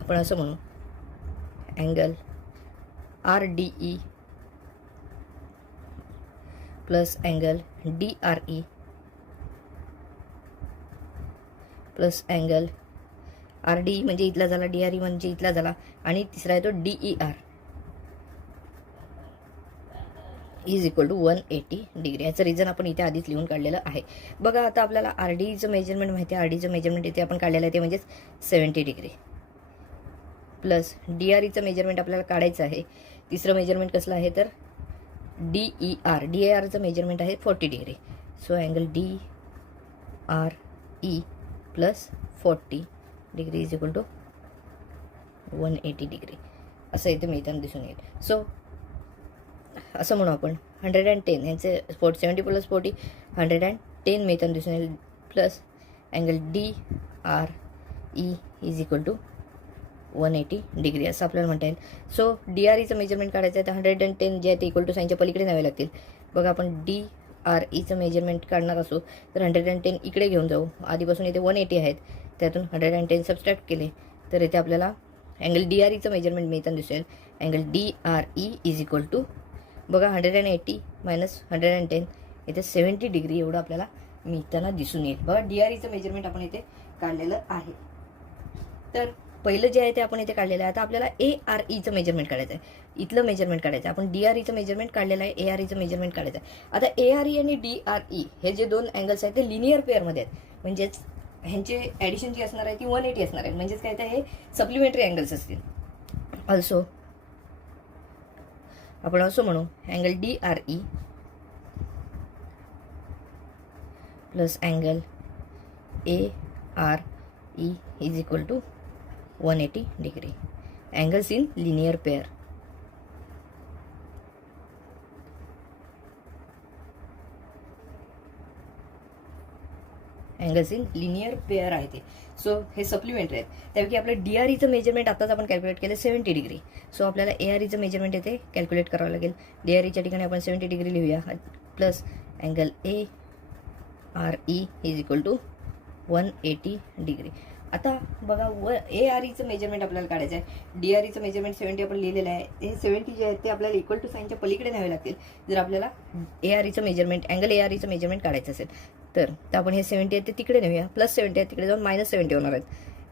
आपण असं म्हणू angle RDE plus angle DRE plus angle RDE म्हणजे इथला झाला, DRE म्हणजे इथला झाला आणि तिसरा आहे तो DER is equal to 180 degree. याचं रिझन आपण इथे आधीच लिहून काढलेलं आहे. बघा आता आपल्याला RDEचं मेजरमेंट माहिती आहे. RDचं मेजरमेंट इथे आपण काढलेलं आहे ते म्हणजेच 70 डिग्री प्लस DREचं मेजरमेंट आपल्याला काढायचं आहे. तिसरं मेजरमेंट कसलं आहे तर DERचं मेजरमेंट आहे 40 degree. So angle DRE plus 40 degree is equal to 180 degree असं इथे मिळताना दिसून येईल. सो असं म्हणू आपण 110 यांचे 70 प्लस 40 110 मिळताना दिसून येईल plus angle DRE is equal to 180 degree असं आपल्याला म्हणता येईल. सो DREचं मेजरमेंट काढायचं आहे तर 110 जे आहे ते इक्वल टू साईनच्या पलीकडे न्यावे लागतील. बघा आपण DREचं मेजरमेंट काढणार असो तर 110 इकडे घेऊन जाऊ. आधीपासून इथे 180 आहेत, त्यातून 110 सबस्ट्रॅक्ट केले तर इथे आपल्याला अँगल DREचं मेजरमेंट मिळताना दिसेल. Angle DRE is equal to बघा 180 मायनस 110 इथे 70 डिग्री एवढं आपल्याला मिळताना दिसून येईल. बघा DREचं मेजरमेंट आपण इथे काढलेलं आहे. तर पहिलं जे आहे ते आपण इथे काढलेलं आहे. आता आपल्याला AREचं मेजरमेंट काढायचं आहे. इथलं मेजरमेंट काढायचं आहे. आपण DREचं मेजरमेंट काढलेलं आहे, AREचं मेजरमेंट काढायचं आहे. आता ARE आणि DRE हे जे दोन अँगल्स आहेत ते लिनियर पेअरमध्ये आहेत, म्हणजेच ह्यांचे ॲडिशन जी असणार आहे ती 180 असणार आहे, म्हणजेच काय तर हे सप्लिमेंटरी अँगल्स असतील. ऑल्सो आपण असं म्हणू angle DRE plus angle ARE is equal to 180 degree. Angles in linear pair. Angles in linear pair आहे ते. सो हे सप्लिमेंटरी आहेत. त्यापैकी आपलं DREचं मेजरमेंट आताच आपण कॅल्क्युलेट केलं 70 डिग्री. सो आपल्याला AREचं मेजरमेंट येथे कॅल्क्युलेट करावं लागेल. DREच्या ठिकाणी आपण 70 डिग्री लिहूया plus angle ARE is equal to 180 degree. आता बघा AREचं मेजरमेंट आपल्याला काढायचं आहे. DREचं मेजरमेंट 70 आपण लिहिलेलं आहे. हे 70 जे आहे ते आपल्याला इक्वल टू साईनच्या पलीकडे न्यावे लागतील जर आपल्याला AREचं मेजरमेंट अँगल AREचं मेजरमेंट काढायचं असेल तर आपण हे 70 आहे ते तिकडे नेऊया, प्लस 70 आहे तिकडे जाऊन मायनस 70 होणार आहेत.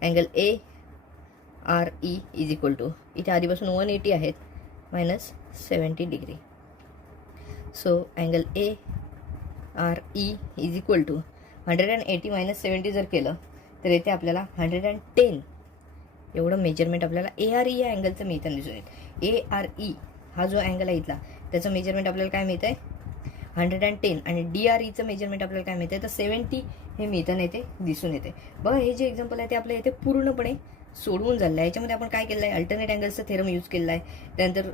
Angle ARE is equal to इथे आधीपासून 180 आहेत minus 70 degree. So angle ARE is equal to 180 minus 70 जर केलं तर इथे आपल्याला 110 एवढं मेजरमेंट आपल्याला ARE या अँगलचं मिळताना दिसून येईल. ARE हा जो अँगल आहे इथला त्याचं मेजरमेंट आपल्याला काय मिळतं आहे 110 आणि DREचं मेजरमेंट आपल्याला काय मिळतं आहे तर 70 हे मिळताना येते दिसून येते. बघा हे जे एक्झाम्पल आहे ते आपल्या इथे पूर्णपणे सोडवून झालेलं आहे. याच्यामध्ये आपण काय केलं आहे अल्टरनेट अँगल्सचं थेरम यूज केलं आहे, त्यानंतर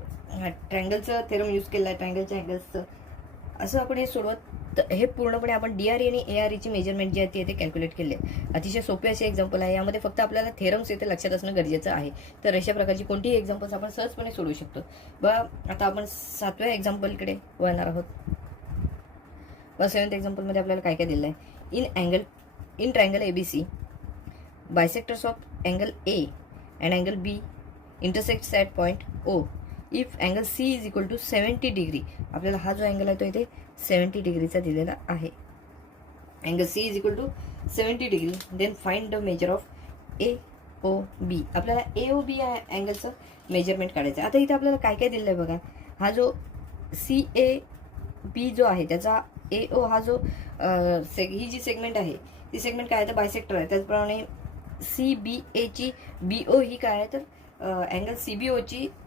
ट्रायंगलचं थेरम यूज केलं आहे, ट्रायंगलच्या अँगल्सचं. असं आपण हे सोडवत हे पूर्णपणे आपण DRE आणि AREची मेजरमेंट जी आहे ती येथे कॅल्क्युलेट केले. अतिशय सोपे असे एक्झाम्पल आहे. यामध्ये फक्त आपल्याला थेरम्स येथे लक्षात असणं गरजेचं आहे. तर अशा प्रकारची कोणतीही एक्झाम्पल्स आपण सहजपणे सोडवू शकतो. बघा आता आपण 7व्या एक्झाम्पलकडे वळणार आहोत. 7th एक्झाम्पलमध्ये आपल्याला काय काय दिलं आहे. In triangle ABC bisectors of angle A and angle B intersects at point O if angle C is equal to 70 degree. आपल्याला हा जो अँगल आहे तो इथे 70 डिग्रीचा दिलेला आहे. Angle C is equal to 70 degree. Then find the measure of AOB. आपल्याला AOB या अँगलचं मेजरमेंट काढायचं आहे. आता इथे आपल्याला काय काय दिलं आहे बघा. हा जो CAB जो आहे त्याचा AO हा जो ही जी सेगमेंट आहे ती सेगमेंट काय आहे तर बायसेक्टर आहे. त्याचप्रमाणे CBAची BO ही काय आहे तर अँगल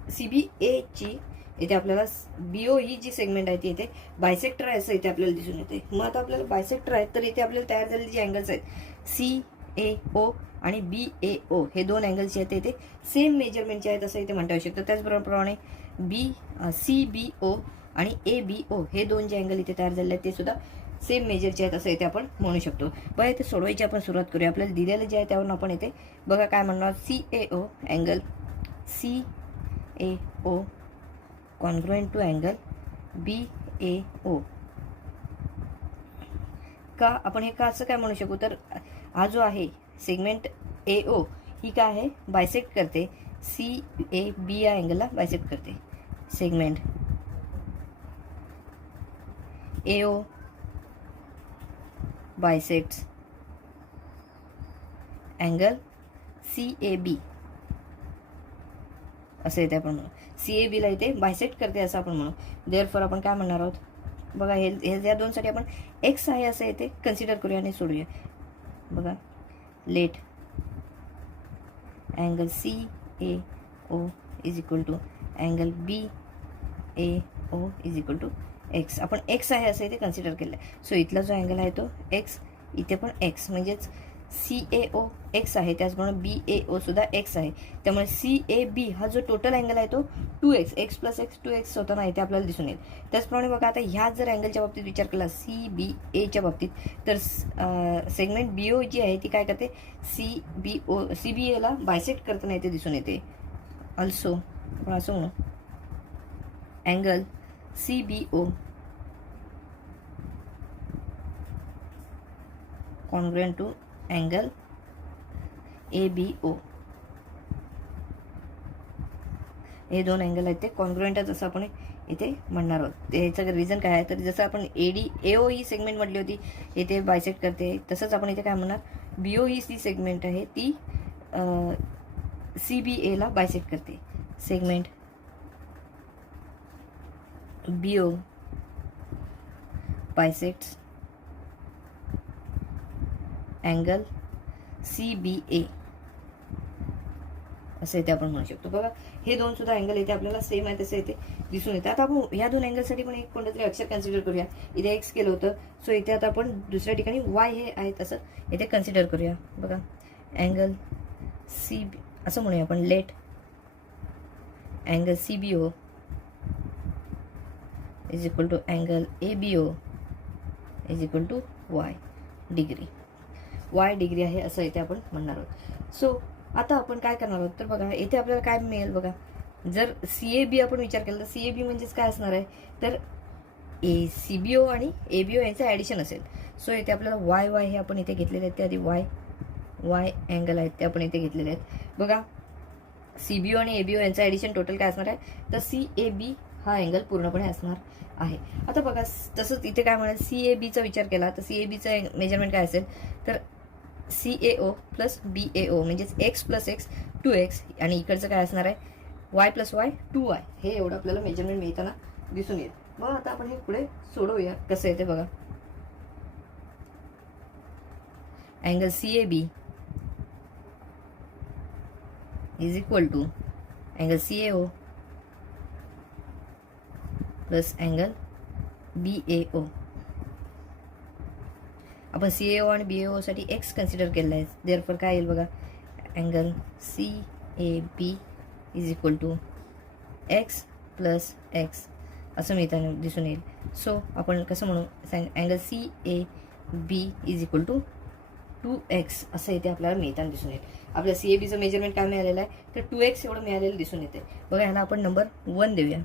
CBAची इथे आपल्याला BO ही जी सेगमेंट आहे ती इथे बायसेक्टर आहे असं इथे आपल्याला दिसून येते. मग आता आपल्याला बायसेक्टर आहे तर इथे आपल्याला तयार झालेले जे अँगल्स आहेत CAO आणि BAO हे दोन अँगल्स जे आहेत इथे सेम मेजरमेंटचे आहेत असं इथे म्हणता येऊ शकतं. त्याचप्रमाणे CBO आणि ABO हे दोन जे अँगल इथे तयार झाले आहेत ते सुद्धा सेम मेजरचे आहेत असं इथे आपण म्हणू शकतो. बघा इथे सोडवायची आपण सुरुवात करूया. आपल्याला दिलेलं जे आहे त्यावरून आपण इथे बघा काय म्हणणार CAO angle CAO congruent to angle BAO. का आपण हे का असं काय म्हणू शकू तर हा जो आहे सेगमेंट AO ही काय आहे बायसेक्ट करते CAB या अँगलला बायसेक्ट करते. Segment AO bisects angle CAB असं येते आपण म्हणू. CAB ला इथे बायसेक्ट करते असं आपण म्हणू. देअरफॉर आपण काय म्हणणार आहोत बघा हे या दोनसाठी आपण X आहे असं येते कन्सिडर करूया आणि सोडूया. बघा let angle CAO is equal to angle BAO is equal to X. आपण X आहे असं इथे कन्सिडर केलं आहे. सो इथला जो अँगल आहे तो X, इथे पण X, म्हणजेच CAO एक्स आहे, त्याचप्रमाणे BAO सुद्धा एक्स आहे. त्यामुळे CAB हा जो टोटल अँगल आहे तो 2x, x plus x 2x होताना इथे आपल्याला दिसून येईल. त्याचप्रमाणे बघा आता ह्या जर अँगलच्या बाबतीत विचार केला CBAच्या बाबतीत, तर सेगमेंट BO जी आहे ती काय करते, CBAला बायसेक्ट करताना इथे दिसून येते. ऑल्सो आपण असं म्हणू angle CBO congruent to angle ABO. हे दोन अँगल आहेत ते कॉन्ग्रुएंटच असं आपण इथे म्हणणार आहोत. त्याचं रिझन काय आहे, तर जसं आपण AO ही सेगमेंट म्हटली होती इथे बायसेक्ट करते, तसंच आपण इथे काय म्हणणार, BO ही सी सेगमेंट आहे ती CBAला बायसेक्ट करते. सेगमेंट BO बायसेक्ट्स अँगल CBA असं इथे आपण म्हणू शकतो. बघा हे दोन सुद्धा अँगल इथे आपल्याला सेम आहे तसे इथे दिसून येते. आता आपण ह्या दोन अँगलसाठी पण एक कोणतरी अक्षर कन्सिडर करूया. इथे एक्स केलं होतं, सो इथे आता आपण दुसऱ्या ठिकाणी वाय हे आहे तसं इथे कन्सिडर करूया. बघा अँगल CB असं म्हणूया आपण, let angle CBO is equal to angle ABO is equal to y degree. Y degree आहे असं इथे आपण म्हणणार आहोत. सो आता आपण काय करणार आहोत, तर बघा इथे आपल्याला काय मिळेल. बघा जर CAB आपण विचार केला तर CAB म्हणजेच काय असणार आहे, तर CBO आणि ABO यांचं ॲडिशन असेल. सो इथे आपल्याला वाय हे आपण इथे घेतलेले आहेत, ते आधी वाय अँगल आहेत ते आपण इथे घेतलेले आहेत. बघा CBO आणि ABO यांचं ॲडिशन टोटल काय असणार आहे, तर CAB हा अँगल पूर्णपणे असणार आहे. आता बघा तसंच इथे काय म्हणाल, CABचा विचार केला तर CABचं मेजरमेंट काय असेल, तर CAO प्लस BAO म्हणजेच एक्स प्लस एक्स 2x आणि इकडचं काय असणार आहे, वाय प्लस वाय 2y. हे एवढं आपल्याला मेजरमेंट मिळताना दिसून येईल. मग आता आपण हे पुढे सोडवूया कसं येते बघा. Angle CAB is equal to angle CAO plus angle BAO. आपण CAO आणि BAO साठी एक्स कन्सिडर केलेला आहे, देअरफॉर काय येईल बघा, angle CAB is equal to x plus x असं मिळताना दिसून येईल. सो आपण कसं म्हणू, angle CAB is equal to 2x असं इथे आपल्याला मिळताना दिसून येईल. आपल्या CABचं मेजरमेंट काय मिळालेलं आहे, तर 2x एवढं मिळालेलं दिसून येते. बघा ह्याला आपण नंबर 1 देऊया.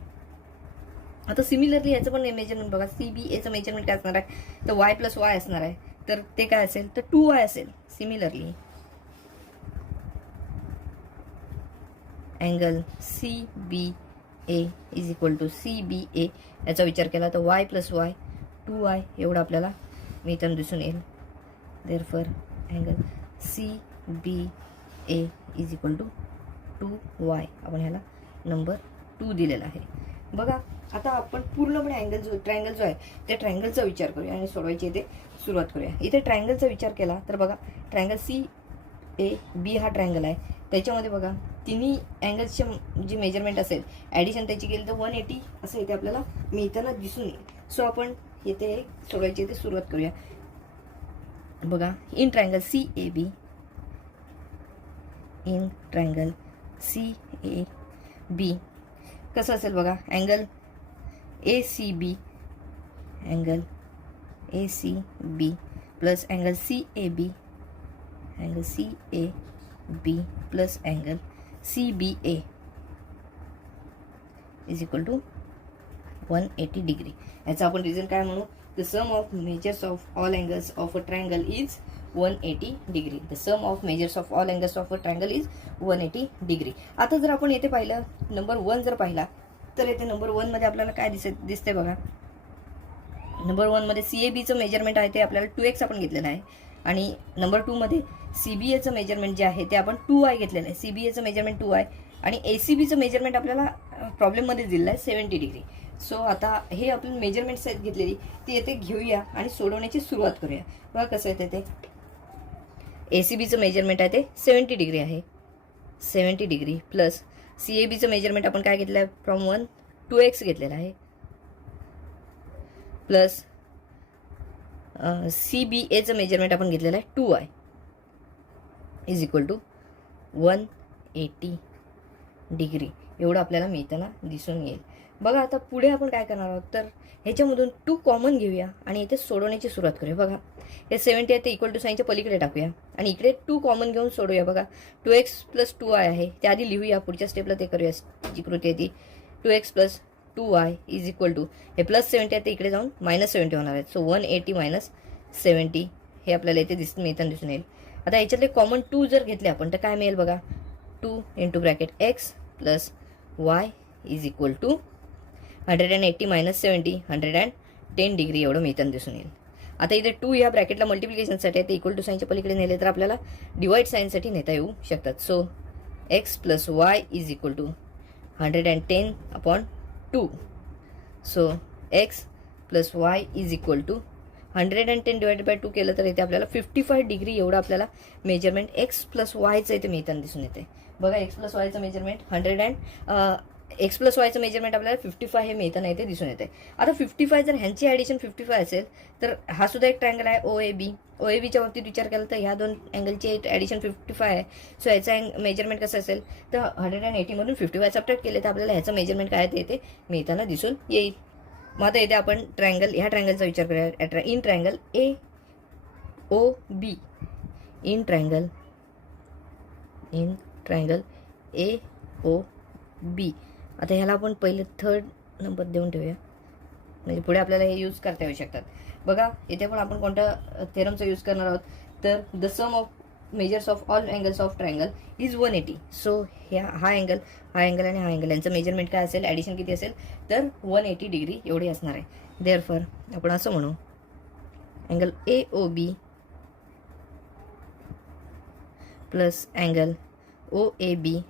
आता सिमिलरली याचं पण मेजरमेंट बघा, CBAचं मेजरमेंट काय असणार आहे, तर वाय प्लस वाय असणार आहे, तर ते काय असेल, तर 2y असेल. Similarly angle CBA is equal to CBA याचा विचार केला तर वाय प्लस वाय 2y एवढं आपल्याला मिळताना दिसून येईल. Therefore angle CBA is equal to 2y आपण ह्याला नंबर 2 दिलेला आहे. बघा आता आपण पूर्णपणे अँगल जो ट्रायंगल जो आहे त्या ट्रायंगलचा विचार करूया आणि सोडवायची इथे सुरुवात करूया. इथे ट्रायंगलचा विचार केला तर बघा ट्रायंगल CAB हा ट्रायंगल आहे, त्याच्यामध्ये बघा तिन्ही अँगल्सचे जी मेजरमेंट असेल ॲडिशन त्याची केली तर 180 असं इथे आपल्याला मिळताना दिसून येईल. सो आपण इथे सोडवायची इथे सुरुवात करूया. बघा in triangle CAB, in triangle CAB कसं असेल बघा, angle ACB plus angle CAB plus angle CBA is equal to 180 degree. याचा आपण रिझन काय म्हणू, the sum of measures of all angles of a triangle is 180 degree. The sum of measures of all angles of a triangle is 180 degree. आता जर आपण येथे पाहिलं number 1 जर पाहिला तर येथे नंबर 1 मध्ये आपल्याला काय दिसते बघा, नंबर 1 मध्ये CABचं मेजरमेंट आहे ते आपल्याला 2x आपण घेतलेलं आहे आणि नंबर 2 मध्ये CBAचं मेजरमेंट जे आहे ते आपण 2y घेतलेलं आहे. CBAचं मेजरमेंट 2y आणि ACBचं मेजरमेंट आपल्याला प्रॉब्लेममध्ये दिलेलं आहे 70 डिग्री. सो आता हे आपण मेजरमेंट सेट घेतलेली ती येथे घेऊया आणि सोडवण्याची सुरुवात करूया. बघा कसं येते ते, ACBचं मेजरमेंट आहे ते 70 डिग्री आहे, 70 डिग्री प्लस CABचं मेजरमेंट आपण काय घेतलं आहे, फ्रॉम 1 2x घेतलेलं आहे प्लस CBAचं मेजरमेंट आपण घेतलेलं आहे 2y. Is equal to 180 degree एवढं आपल्याला मिळताना दिसून येईल. बघा आता पुढे आपण काय करणार आहोत, तर ह्याच्यामधून 2 कॉमन घेऊया आणि इथे सोडवण्याची सुरुवात करूया. बघा हे 70 आहे ते इक्वल टू साईनच्या पलीकडे टाकूया आणि इकडे 2 कॉमन घेऊन सोडूया. बघा 2x + 2y आहे, ते आधी लिहूया, पुढच्या स्टेपला ते करूया. जी कृती आहे ती 2x + 2y is equal to हे +70 आहे ते इकडे जाऊन -70 होणार आहे. सो 180 - 70 हे आपल्याला इथे मिळताना दिसून येईल. आता याच्यातले कॉमन 2 जर घेतले आपण तर काय मिळेल बघा, 2 × x + y is equal to 180 - 70 110 degree एवढं मिळताना दिसून येईल. आता इथे 2 या ब्रॅकेटला मल्टिप्लिकेशनसाठी आहे ते इक्वल टू साईनच्या पलीकडे नेले तर आपल्याला डिवाइड साईनसाठी नेता येऊ शकतात. So x + y is equal to 110/2. So x + y is equal to 110 / 2 केलं तर इथे आपल्याला 55 डिग्री एवढं आपल्याला मेजरमेंट x + yचं इथे मिळताना दिसून येते. बघा x + yचं मेजरमेंट x + yचं मेजरमेंट आपल्याला 55 हे मिळताना इथे दिसून येते. आता 55 जर ह्यांची ॲडिशन 55 असेल तर हा सुद्धा एक ट्रायंगल आहे OABच्या बाबतीत विचार केला तर ह्या 2 अँगलची ॲडिशन 55 आहे. सो ह्याचं मेजरमेंट कसं असेल तर 180 मधून 55 सबट्रॅक्ट केले तर आपल्याला ह्याचं मेजरमेंट काय ते इथे मिळताना दिसून येईल. मग आता इथे आपण ह्या ट्रायंगलचा विचार करूया. In triangle AOB in triangle AOB. आता ह्याला आपण पहिले 3rd नंबर देऊन ठेवूया म्हणजे पुढे आपल्याला हे यूज करता येऊ शकतात. बघा इथे पण आपण कोणत्या थेरमचा यूज करणार आहोत तर the sum of measures of all angles of triangle is 180. So हा अँगल आणि हा अँगल यांचं मेजरमेंट काय असेल, ॲडिशन किती असेल तर 180 डिग्री एवढी असणार आहे. देअरफॉर आपण असं म्हणू angle AOB plus angle OAB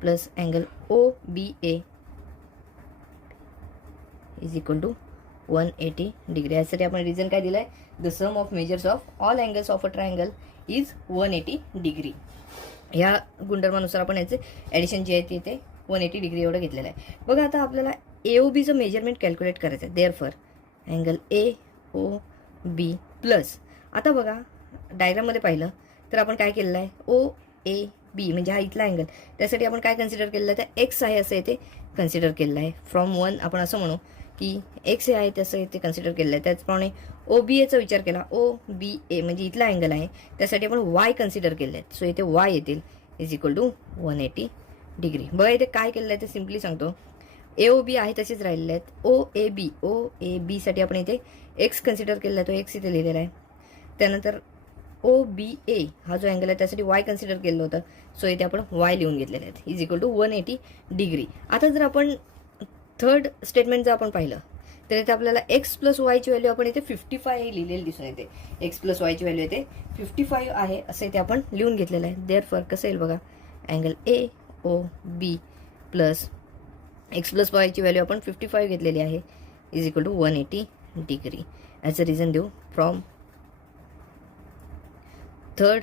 plus angle OBA is equal to 180 degree. यासाठी आपण रिझन काय दिलं आहे, the sum of measures of all angles of a triangle is 180 degree. ह्या गुणधर्मानुसार आपण याचे ॲडिशन जे आहे ते इथे 180 डिग्री एवढं घेतलेलं आहे. बघा आता आपल्याला AOBचं मेजरमेंट कॅल्क्युलेट करायचं आहे. देअरफॉर अँगल AOB प्लस, आता बघा डायग्राममध्ये पाहिलं तर आपण काय केलेलं आहे, OAB म्हणजे हा इथला अँगल, त्यासाठी आपण काय कन्सिडर केलेलं आहे तर x आहे असं इथे कन्सिडर केलेलं आहे. फ्रॉम 1 आपण असं म्हणू की x हे आहे तसं इथे कन्सिडर केलेलं आहे. त्याचप्रमाणे OBAचा विचार केला, OBA म्हणजे इथला अँगल आहे त्यासाठी आपण y कन्सिडर केलं आहे. सो इथे y येतील इज इक्वल टू 180 डिग्री. बघा इथे काय केलेलं आहे ते सिम्पली सांगतो. AOB आहे तसेच राहिलेले आहेत. OAB साठी आपण इथे x कन्सिडर केलेला आहे, तो x इथे लिहिलेला आहे. त्यानंतर OBA हा जो अँगल आहे त्यासाठी y कन्सिडर केलं होतं. सो इथे आपण y लिहून घेतलेले आहेत इज इक्वल टू 180 डिग्री. आता जर आपण 3rd स्टेटमेंट जर आपण पाहिलं तर इथे आपल्याला x + y ची व्हॅल्यू आपण इथे 55 हे लिहिलेली दिसून येते. x + y ची व्हॅल्यू इथे 55 आहे असं इथे आपण लिहून घेतलेलं आहे. देअरफॉर कसं येईल बघा, angle AOB plus x + y ची व्हॅल्यू आपण 55 घेतलेली आहे is equal to 180 degree. As a reason देऊ फ्रॉम 3rd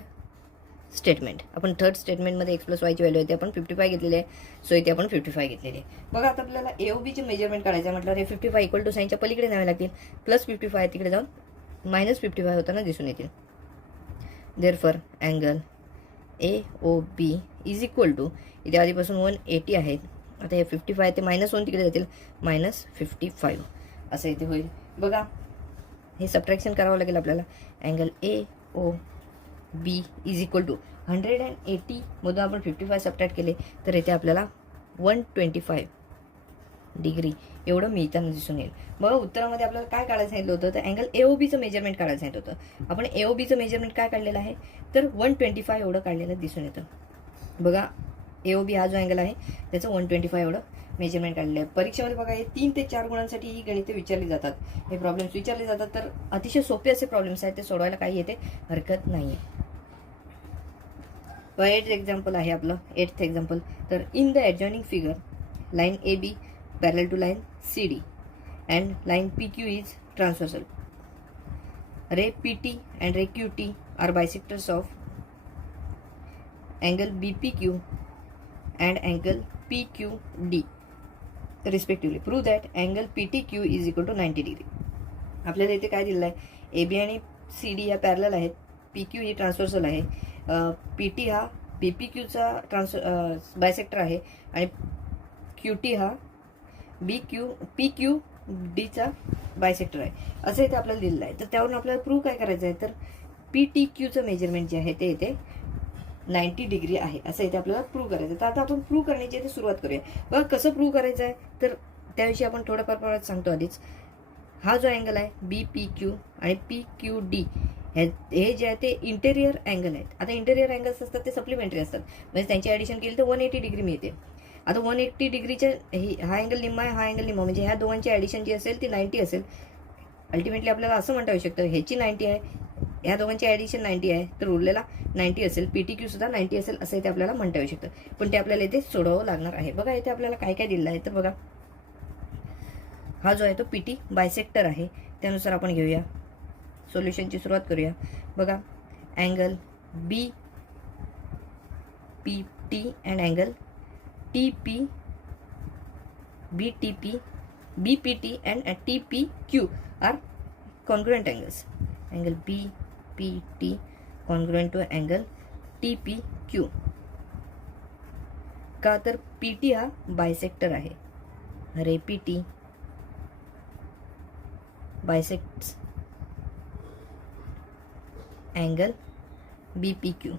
स्टेटमेंट. आपण 3rd स्टेटमेंटमध्ये x + y ची व्हॅल्यू इथे आपण 55 घेतलेली आहे. सो इथे आपण 55 घेतलेली आहे. बघा आता आपल्याला AOBचे मेजरमेंट काढायचं म्हटलं हे 55 इक्वल टू साईनच्या पलीकडे न्यावे लागतील. +55 तिकडे जाऊन -55 होताना दिसून येतील. Therefore angle AOB is equal to इथे आधीपासून 180 आहेत. आता हे 55 आहे ते -1 तिकडे जातील -55 असं इथे होईल. बघा हे सबट्रॅक्शन करावं लागेल आपल्याला. Angle AOB is equal to 180 मधून आपण 55 सबट्रॅक्ट केले तर इथे आपल्याला 125 डिग्री एवढं मिळताना दिसून येईल. बघा उत्तरामध्ये आपल्याला काय काढायला सांगितलं होतं तर अँगल AOBचं मेजरमेंट काढायला सांगितलं होतं. आपण AOBचं मेजरमेंट काय काढलेलं आहे तर 125 एवढं काढलेलं दिसून येतं. बघा AOB हा जो अँगल आहे त्याचं 125 एवढं मेजरमेंट काढलेलं आहे. परीक्षेमध्ये बघा हे 3 ते 4 गुणांसाठी ही गणिते विचारली जातात, हे प्रॉब्लेम्स विचारले जातात. तर अतिशय सोपे असे प्रॉब्लेम्स आहेत, ते सोडवायला काही येते हरकत नाही आहे. 8th एक्झाम्पल आहे आपलं 8th एक्झाम्पल. तर in the adjoining figure line AB parallel to line CD and line PQ is transversal. Ray PT and ray QT are bisectors of angle BPQ and angle PQD respectively. Prove that angle PTQ is equal to 90 degree. आपल्याला इथे काय दिलेलं आहे, AB आणि CD या parallel आहेत, P Q ही transversal आहे, P T हा बी पी क्यूचा बायसेक्टर आहे आणि क्यू टी हा पी क्यू डीचा बायसेक्टर आहे, असं इथे आपल्याला दिलेलं आहे. तर त्यावरून आपल्याला प्रूव्ह काय करायचं आहे, तर पी टी क्यूचं मेजरमेंट जे आहे ते इथे 90 डिग्री आहे असं इथे आपल्याला प्रूव्ह करायचं. तर आता आपण प्रूव्ह करण्याची इथे सुरुवात करूया. बघा कसं प्रूव्ह करायचं आहे, तर त्याविषयी आपण थोड्याफार प्रमाणात सांगतो आधीच. हा जो अँगल आहे बी पी क्यू आणि पी क्यू डी हे जे आहे ते इंटेरियर अँगल आहेत. आता इंटेरियर अँगल्स असतात ते सप्लिमेंटरी असतात, म्हणजे त्यांची ॲडिशन केली तर 180 डिग्री मिळते. आता 180 डिग्रीच्या हा अँगल निम्मा आहे, हा अँगल निम्मा, म्हणजे ह्या दोघांची ॲडिशन जी असेल ती 90 असेल. अल्टिमेटली आपल्याला असं म्हणता येऊ शकतं ह्याची 90 आहे, ह्या दोघांची ॲडिशन 90 आहे, तर उरलेला 90 असेल, पी टी क्यू सुद्धा 90 असेल असं इथे आपल्याला म्हणता येऊ शकतं. पण ते आपल्याला इथे सोडवावं लागणार आहे. बघा इथे आपल्याला काय काय दिलेलं आहे, तर बघा हा जो आहे तो पी टी बायसेक्टर आहे. त्यानुसार आपण घेऊया, सोल्युशनची सुरुवात करूया. बघा angle B P T and angle T P B T P B P T and T P Q are congruent angles. Angle B P T congruent to angle T P Q. का तर P T हा bisector आहे, ray P T bisects angle B P Q.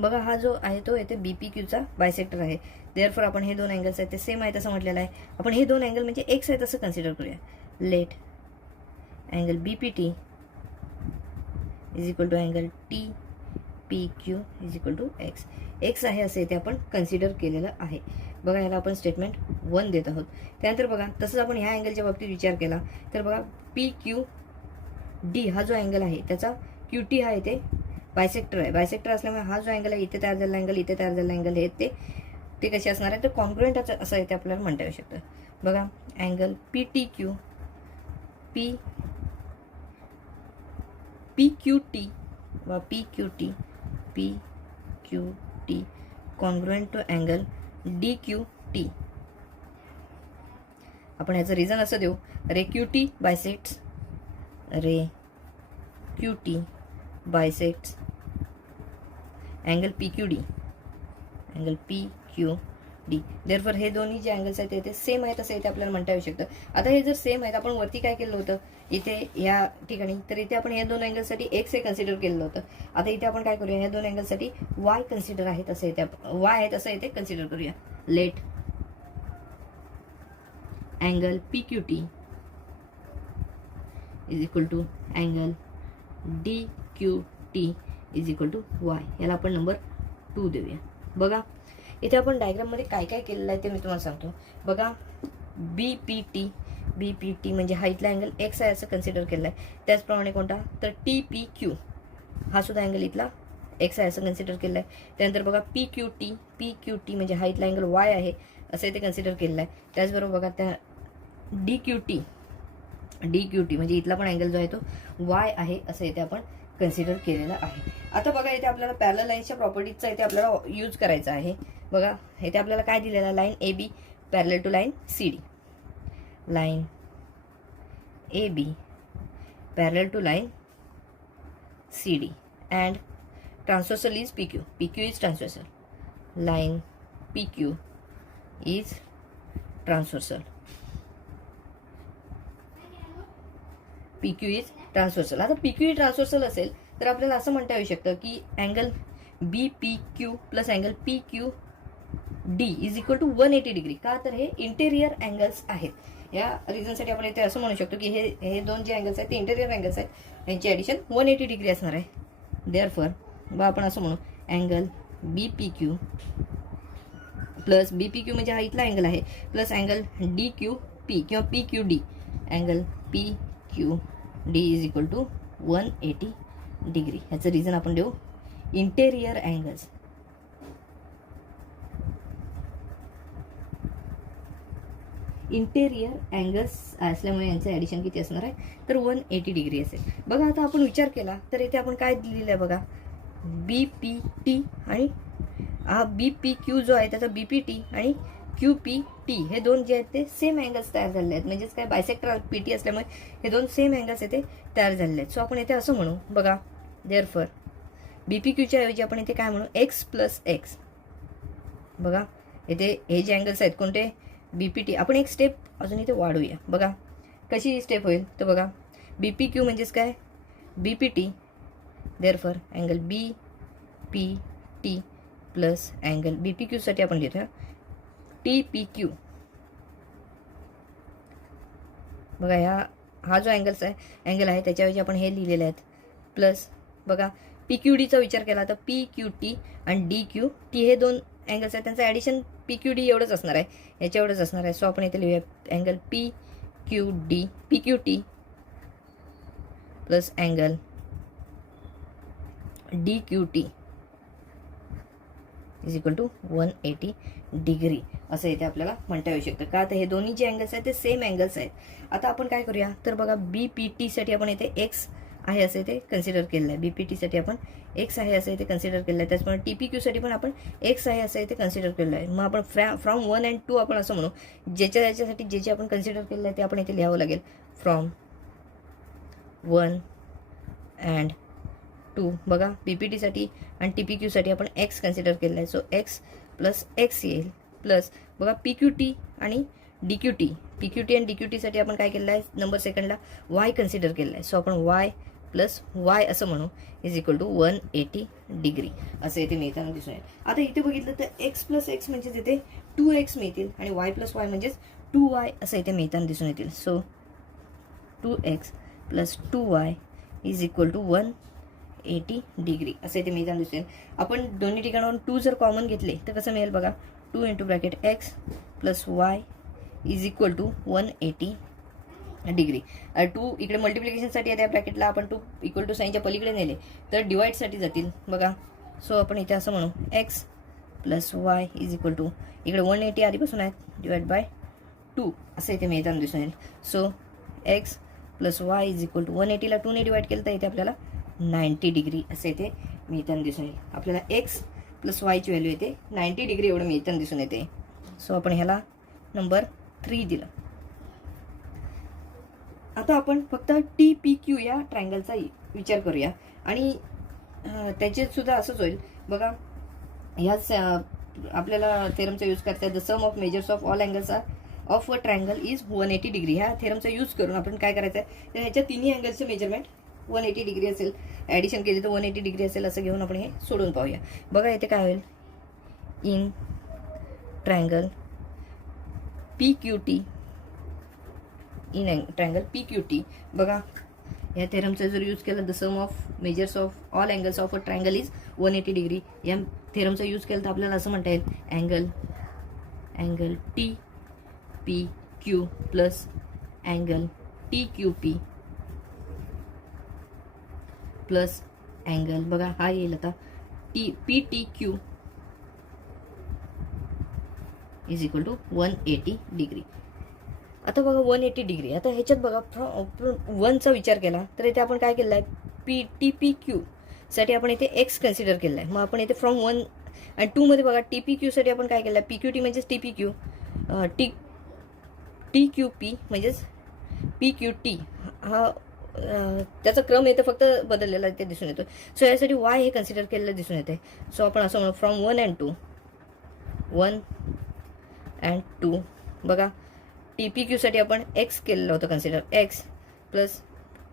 बघा हा जो आहे तो येथे बी पी क्यूचा बायसेक्टर आहे. देअरफॉर आपण हे दोन अँगल्स आहेत ते सेम आहेत असं म्हटलेलं आहे. आपण हे दोन अँगल म्हणजे एक्स आहेत असं कन्सिडर करूया. Let angle B P T is equal to angle T P Q is equal to x. X आहे असं इथे आपण कन्सिडर केलेलं आहे. बघा याला आपण स्टेटमेंट 1 देत आहोत. त्यानंतर बघा तसंच आपण ह्या अँगलच्या बाबतीत विचार केला तर बघा पी क्यू डी हा जो अँगल आहे त्याचा क्यू टी हा इथे बायसेक्टर आहे. बायसेक्टर असल्यामुळे हा जो अँगल आहे इथे तयार झालेला अँगल, इथे तयार झालेला अँगल हे ते कसे असणार आहे, तर कॉन्ग्रुएंट असं इथे आपल्याला म्हणता येऊ शकतं. बघा angle P T Q P Q T व P Q T congruent to angle D Q T. आपण ह्याचं रिझन असं देऊ, ray Q T bisects ray Q T bisects angle P Q D angle P Q D. Therefore हे दोन्ही जे angles आहेत ते सेम आहेत असं इथे आपल्याला म्हणता येऊ शकतं. आता हे जर सेम आहेत, आपण वरती काय केलं होतं इथे या ठिकाणी, तर इथे आपण या दोन अँगलसाठी एक्स हे कन्सिडर केलेलं होतं. आता इथे आपण काय करूया, या दोन अँगलसाठी वाय कन्सिडर आहेत असं इथे वाय आहेत असं इथे कन्सिडर करूया. Let angle P Q T is equal to angle D Q T is equal to y. याला आपण नंबर 2 देऊया. बघा इथे आपण डायग्राममध्ये काय काय केलेलं आहे ते मी तुम्हाला सांगतो. बघा बी पी टी म्हणजे हा इथला अँगल एक्स आहे असं कन्सिडर केलं आहे. त्याचप्रमाणे कोणता, तर टी पी क्यू हा सुद्धा अँगल इथला एक्स आहे असं कन्सिडर केलं आहे. त्यानंतर बघा पी क्यू टी म्हणजे हा इथला अँगल वाय आहे असं इथे कन्सिडर केलेलं आहे. त्याचबरोबर बघा त्या डी क्यू टी म्हणजे इथला पण अँगल जो आहे तो वाय आहे असं इथे आपण कन्सिडर केलेलं आहे. आता बघा इथे आपल्याला पॅरलल लाईन्सच्या प्रॉपर्टीजचा इथे आपल्याला यूज करायचा आहे. बघा इथे आपल्याला काय दिलेलं आहे, line A B parallel to line C D, line A B parallel to line C D and transversal is P Q is transversal, line P Q is transversal, P Q is transversal. आता P Q transversal असेल तर आपल्याला असं म्हणता येऊ शकतं की angle B P Q plus angle P Q D is equal to 180 degree. का तर हे इंटेरियर अँगल्स आहेत. या रिझनसाठी आपण इथे असं म्हणू शकतो की हे दोन जे अँगल्स आहेत ते इंटेरियर अँगल्स आहेत, यांची ॲडिशन 180 डिग्री असणार आहे. देअरफॉर बा आपण असं म्हणू angle B P Q plus B P Q म्हणजे हा इथला अँगल आहे plus angle D Q P किंवा P Q D, angle P Q D is equal to 180 degree. ह्याचं रिझन आपण देऊ इंटेरियर अँगल्स. इंटेरियर अँगल्स असल्यामुळे यांचं ॲडिशन किती असणार आहे, तर 180 डिग्री असेल. बघा आता आपण विचार केला तर इथे आपण काय दिलेलं आहे बघा, बी पी टी आणि हा बी पी क्यू जो आहे त्याचा बी पी टी आणि क्यू पी टी हे दोन जे आहेत ते सेम अँगल्स तयार झालेले आहेत. म्हणजेच काय बायसेक्टर पी टी असल्यामुळे हे दोन सेम अँगल्स येथे तयार झालेले आहेत. सो आपण इथे असं म्हणू बघा, देअरफॉर बीपीक्यूच्या ऐवजी आपण इथे काय म्हणू, एक्स प्लस एक्स. बघा इथे हे जे अँगल्स आहेत कोणते, बीपीटी. आपण एक स्टेप अजून इथे वाढवूया. बघा कशी स्टेप होईल, तर बघा बीपीक्यू म्हणजेच काय, BPT. Therefore angle B P T plus angle बीपीक्यूसाठी आपण लिहितो टी पी क्यू. बघा हा जो अँगल आहे त्याच्याऐवजी आपण हे लिहिलेले आहेत प्लस. बघा पी क्यू डीचा विचार केला तर पी क्यू टी आणि डी क्यू टी हे दोन अँगल्स आहेत, त्यांचं ॲडिशन पी क्यू डी एवढंच असणार आहे, याच्या एवढंच असणार आहे. सो आपण इथे लिहूया angle P Q T plus angle D Q T is equal to 180 degree असं इथे आपल्याला म्हणता येऊ शकतं. का तर हे दोन्ही जे अँगल्स आहेत ते सेम अँगल्स आहेत. आता आपण काय करूया, तर बघा बीपीटीसाठी आपण इथे एक्स आहे असं इथे कन्सिडर केलेलं आहे. बीपीटीसाठी आपण एक्स आहे असं इथे कन्सिडर केलेलं आहे. त्याचप्रमाणे टीपीक्यूसाठी पण आपण एक्स आहे असं इथे कन्सिडर केलेलं आहे. मग आपण फ्रॉम 1 and 2 आपण असं म्हणू, ज्याच्यासाठी जे आपण कन्सिडर केलेलं आहे ते आपण इथे लिहावं लागेल. From 1 and 2. बघा बीपीटीसाठी आणि टीपीक्यूसाठी आपण एक्स कन्सिडर केलेलं आहे. सो एक्स प्लस एक्स येईल प्लस बघा पीक्यूटी आणि डीक्यूटी. पीक्यूटी आणि डीक्यूटीसाठी आपण काय केलेलं आहे, नंबर सेकंडला वाय कन्सिडर केलेला आहे. सो आपण वाय प्लस वाय असं म्हणू इज इक्वल टू 180 डिग्री असं इथे मिळताना दिसून येईल. आता इथे बघितलं तर एक्स प्लस एक्स म्हणजे तिथे 2x मिळतील आणि वाय प्लस वाय म्हणजेच 2y असं इथे मिळताना दिसून येतील. So 2x plus 2y is equal to 180 degree असं इथे मिळताना दिसेल. आपण दोन्ही ठिकाणावरून 2 जर कॉमन घेतले तर कसं मिळेल बघा, 2 into bracket x plus y is equal to 180 degree. 2 इकडे मल्टिप्लिकेशनसाठी आहे त्या ब्रॅकेटला आपण 2 इक्वल टू साईनच्या पलीकडे नेले तर डिवाईडसाठी जातील. बघा सो आपण इथे असं म्हणू x plus y is equal to इकडे 180 आधीपासून आहेत डिवाइड बाय 2 असं इथे मिळताना दिसून येईल. So x plus y is equal to 180ला 2ने डिवाइड केलं तर इथे आपल्याला 90 डिग्री असं इथे मिळताना दिसून येईल. आपल्याला एक्स प्लस वायची व्हॅल्यू येते 90 डिग्री एवढं मिळताना दिसून येते. सो आपण ह्याला नंबर 3 दिला. आता आपण फक्त टी पी क्यू या ट्रायंगलचा विचार करूया आणि त्याचे सुद्धा असंच होईल. बघा ह्याच आपल्याला थेरमचा यूज करता येईल. The sum of measures of all angles of a triangle is 180 degree. ह्या थेरमचा यूज करून आपण काय करायचं आहे, तर ह्याच्या तिन्ही अँगलचं मेजरमेंट 180 डिग्री असेल, ॲडिशन केली तर 180 डिग्री असेल असं घेऊन आपण हे सोडून पाहूया. बघा इथे काय होईल, in triangle P Q T, in triangle P Q T. बघा या थेरमचा जर यूज केला, the sum of measures of all angles of a triangle is 180 degree. या थेरमचा यूज केला तर आपल्याला असं म्हणता येईल angle T P Q plus angle T Q P plus angle बघा हा येईल आता P T Q is equal to 180 degree. आता बघा 180 डिग्री. आता ह्याच्यात बघा फ्रॉम 1चा विचार केला तर इथे आपण काय केलं आहे, टी पी क्यू साठी आपण इथे एक्स कन्सिडर केलं आहे. मग आपण इथे फ्रॉम 1 आणि 2 मध्ये बघा टी पी क्यू साठी आपण काय केलं आहे, पी क्यू टी म्हणजेच T P Q, T Q P म्हणजेच पी क्यू टी. हा त्याचा क्रम येतं फक्त बदललेला ते दिसून येतो. सो यासाठी वाय हे कन्सिडर केलेलं दिसून येते. सो आपण असं म्हणू फ्रॉम 1 and 2 बघा टी पी क्यूसाठी आपण एक्स केलेलं होतं consider, x plus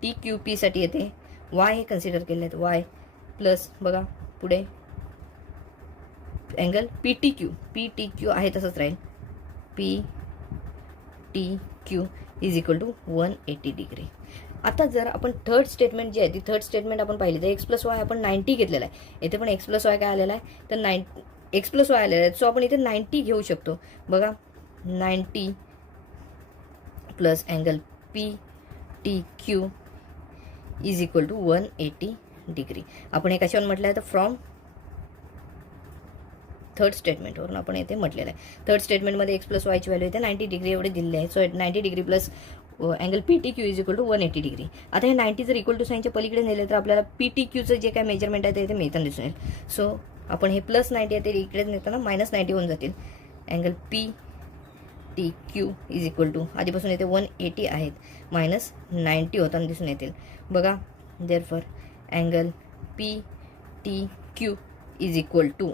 T Q पीसाठी येते वाय हे कन्सिडर केले आहेत, वाय प्लस बघा पुढे अँगल पी टी क्यू आहे तसंच राहील, P T Q is equal to 180 degree. आता जर आपण थर्ड स्टेटमेंट जी आहे ती थर्ड स्टेटमेंट आपण पाहिली तर एक्स प्लस वाय आपण 90 घेतलेला आहे. इथे पण एक्स प्लस वाय काय आलेला आहे तर एक्स प्लस वाय आलेला आहे. सो आपण इथे 90 घेऊ शकतो. बघा 90 plus angle P T Q is equal to 180 degree. आपण हे कशावर म्हटलं आहे तर फ्रॉम थर्ड स्टेटमेंटवरून आपण इथे म्हटलेलं आहे. थर्ड स्टेटमेंटमध्ये एक्स प्लस वायची व्हॅल्यू इथे 90 डिग्री एवढे दिलेली आहे. So 90 degree plus angle P T Q is equal to 180 degree. आता हे 90 जर इक्वल टू साईनच्या पलीकडे नेले तर आपल्याला पी टी क्यूचं जे काय मेजरमेंट आहे ते इथे मिळताना दिसून येईल. सो आपण हे प्लस 90 आहे ते इकडे नेताना -90 होऊन जातील. Angle P T Q is equal to आधीपासून येते 180 आहेत मायनस 90 होताना दिसून येतील बघा. Therefore angle P T Q is equal to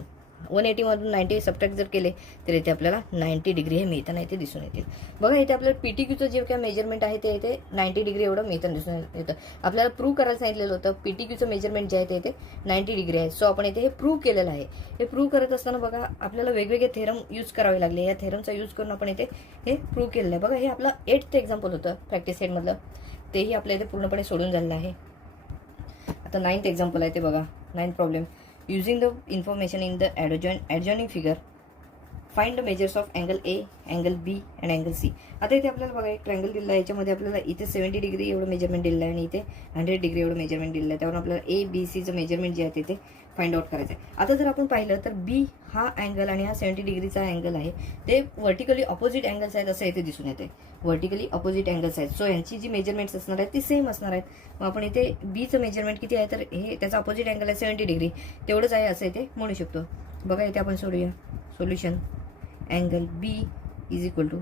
180मधून 90 सबट्रॅक्ट जर केले तर इथे आपल्याला 90 डिग्री हे मिळताना इथे दिसून येतील बघा. इथे आपल्याला पी क्यूचं जे काय मेजरमेंट आहे ते इथे 90 डिग्री एवढं मिळताना दिसून येतं. आपल्याला प्रूव्ह करायला सांगितलेलं होतं पी क्यूचं मेजरमेंट जे आहे ते इथे 90 डिग्री आहे. सो आपण इथे हे प्रूव्ह केलेलं आहे. हे प्रूव्ह करत असताना बघा आपल्याला वेगवेगळे थेरम यूज करावे लागले. या थेरमचा यूज करून आपण इथे हे प्रूव्ह केलेलं आहे बघा. हे आपलं 8th एक्झाम्पल होतं प्रॅक्टिस सेटमधलं, तेही आपल्या इथे पूर्णपणे सोडून झालेलं आहे. आता 9th एक्झाम्पल आहे ते बघा. 9th problem. Using the information in the adjoining figure, find the measures of angle A, angle B and angle C. आता इथे आपल्याला बघा एक ट्रायंगल दिलेला आहे. याच्यामध्ये आपल्याला इथे 70 डिग्री एवढं मेजरमेंट दिलेलं आहे आणि इथे 100 डिग्री एवढं मेजरमेंट दिलेलं आहे. त्यावरून आपल्याला ए बी सीचं मेजरमेंट जे आहे ते फाइंड आउट करायचं आहे. आता जर आपण पाहिलं तर बी हा अँगल आणि हा 70 डिग्रीचा अँगल आहे ते व्हर्टिकली ऑपोजिट अँगल्स आहेत असं इथे दिसून येते. व्हर्टिकली ऑपोजिट अँगल्स आहेत. सो यांची जी मेजरमेंट्स असणार आहेत ती सेम असणार आहेत. मग आपण इथे बीचं मेजरमेंट किती आहे तर हे त्याचा ऑपोजिट अँगल आहे 70 डिग्री तेवढंच आहे असं इथे म्हणू शकतो बघा. इथे आपण सोडूया solution. Angle B is equal to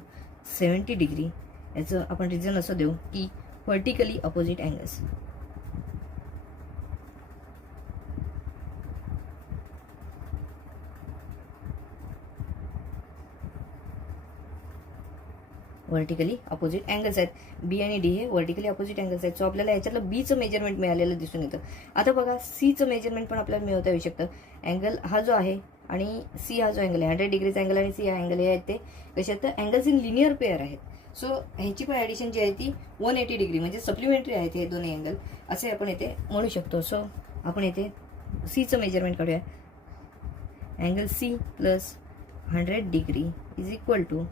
70 degree. याचं आपण रिझन असं देऊ की vertically opposite angles. Vertically opposite angles आहेत. बी आणि डी हे व्हर्टिकली ऑपोजिट अँगल्स आहेत. सो आपल्याला याच्यातलं बीचं मेजरमेंट मिळालेलं दिसून येतं. आता बघा सीचं मेजरमेंट पण आपल्याला मिळवता येऊ शकतं. अँगल हा जो आहे आणि सी हा जो अँगल आहे 100 डिग्रीचा अँगल आणि सी हा अँगल हे आहेत ते कसे आहेत तर अँगल्स इन लिनियर पेअर आहेत. सो ह्यांची पण ॲडिशन जी आहे ती 180 डिग्री म्हणजे सप्लिमेंटरी आहेत हे दोन्ही अँगल असे आपण इथे म्हणू शकतो. सो आपण इथे सीचं मेजरमेंट काढूया. Angle C plus 100 degree is equal to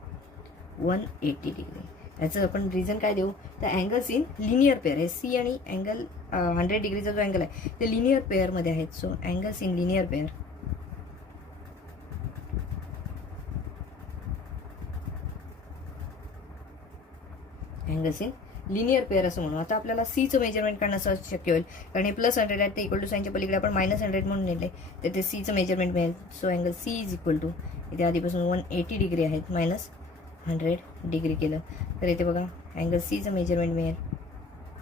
180 degree. याचं आपण रिझन काय देऊ तर अँगल्स इन लिनियर पेअर आहे. सी आणि अँगल 100 डिग्रीचा जो अँगल आहे ते लिनियर पेअरमध्ये आहेत. So angles in linear pair angles in linear pair असं म्हणू. आता आपल्याला सीचं मेजरमेंट काढणं सहज शक्य होईल कारण हे +100 आहे ते इक्वल टू साईनच्या पलीकडे आपण -100 म्हणून नेले तर ते सीचं मेजरमेंट मिळेल. So angle C is equal to इथे आधीपासून 180 डिग्री आहेत -100 डिग्री केलं तर इथे बघा अँगल सीचं मेजरमेंट मिळेल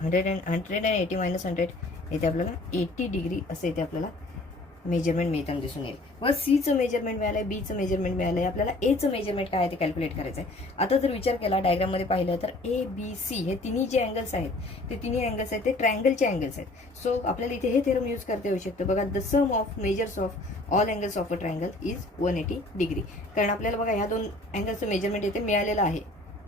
180 - 100 इथे आपल्याला 80 डिग्री असं इथे आपल्याला मेजरमेंट मिळताना दिसून येईल. व सीचं मेजरमेंट मिळालं आहे, बीचं मेजरमेंट मिळालं आहे. आपल्याला एचं मेजरमेंट काय आहे ते कॅल्क्युलेट करायचं आहे. आता जर विचार केला डायग्राममध्ये पाहिलं तर ए बी सी हे तिन्ही जे अँगल्स आहेत ते तिन्ही अँगल्स आहेत ते ट्रायंगलचे अँगल्स आहेत. सो आपल्याला इथे हे थेरम यूज करता येऊ शकतं बघा. The sum of measures of all angles of a triangle is 180 degree. कारण आपल्याला बघा ह्या दोन अँगलचं मेजरमेंट इथे मिळालेलं आहे,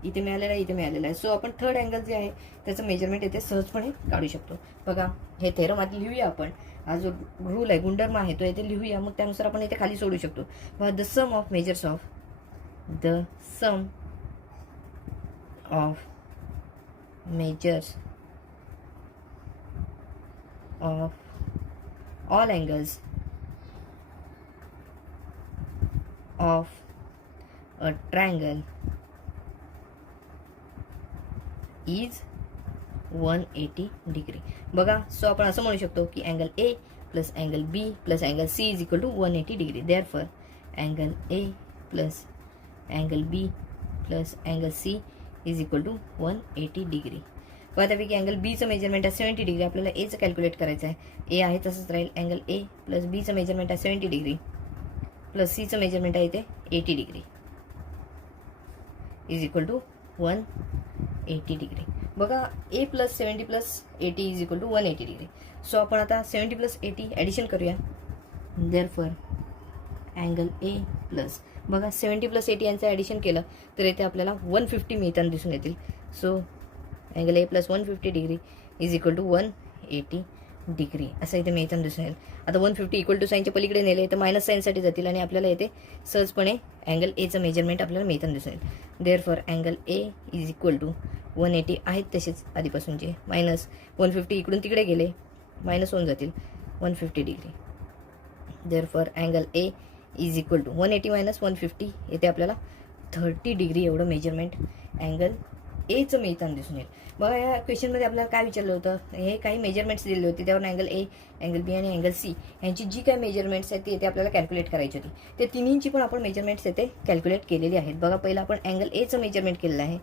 इथे मिळालेलं आहे, इथे मिळालेलं आहे. सो आपण थर्ड अँगल जे आहे त्याचं मेजरमेंट इथे सहजपणे काढू शकतो बघा. हे थेरम आधी लिहूया आपण. हा जो रूल आहे गुणधर्म आहे तो इथे लिहूया मग त्यानुसार आपण इथे खाली सोडू शकतो. The sum of measures of of all angles of a triangle is 180 degree बघा. सो आपण असं म्हणू शकतो की angle A plus angle B plus angle C is equal to 180 degree. Therefore angle A plus angle B plus angle C is equal to 180 degree. त्यापैकी angle बीचं measurement आहे 70 degree. आपल्याला एचं कॅल्क्युलेट करायचं आहे. ए आहे तसंच राहील. अँगल ए प्लस बीचं मेजरमेंट आहे 70 डिग्री प्लस सीचं मेजरमेंट आहे इथे 80 degree is equal to 180 degree बघा. ए प्लस 70 प्लस 80 इज इक्वल टू 180 डिग्री. सो आपण आता 70 प्लस 80 ॲडिशन करूया. देअरफॉर अँगल ए प्लस बघा 70 प्लस 80 यांचं ॲडिशन केलं तर इथे आपल्याला 150 मिळताना दिसून येतील. So angle A plus 150 degree is equal to 180 degree असं इथे मिळताना दिसून येईल. आता 150 इक्वल टू साईनच्या पलीकडे नेले तर मायनस साईनसाठी जातील आणि आपल्याला इथे सहजपणे अँगल एचं मेजरमेंट आपल्याला मिळताना दिसून येईल. Therefore angle A is equal to 180 आहेत तसेच आधीपासूनचे -150 इकडून तिकडे गेले मायनस होऊन जातील 150 degree. Therefore angle A is equal to 180 - 150 इथे आपल्याला 30 डिग्री एवढं मेजरमेंट अँगल एचं मिळताना दिसून येईल. बघा या क्वेश्चनमध्ये आपल्याला काय विचारलं होतं, हे काही मेजरमेंट्स दिलेले होते, त्यावर अँगल ए, अँगल बी आणि अँगल सी यांची जी काही मेजरमेंट्स आहेत ती येथे आपल्याला कॅल्क्युलेट करायची होती. ते तिन्हींची पण आपण मेजरमेंट्स येथे कॅल्क्युलेट केलेली आहेत. बघा पहिलं आपण अँगल एचं मेजरमेंट केलेलं आहे.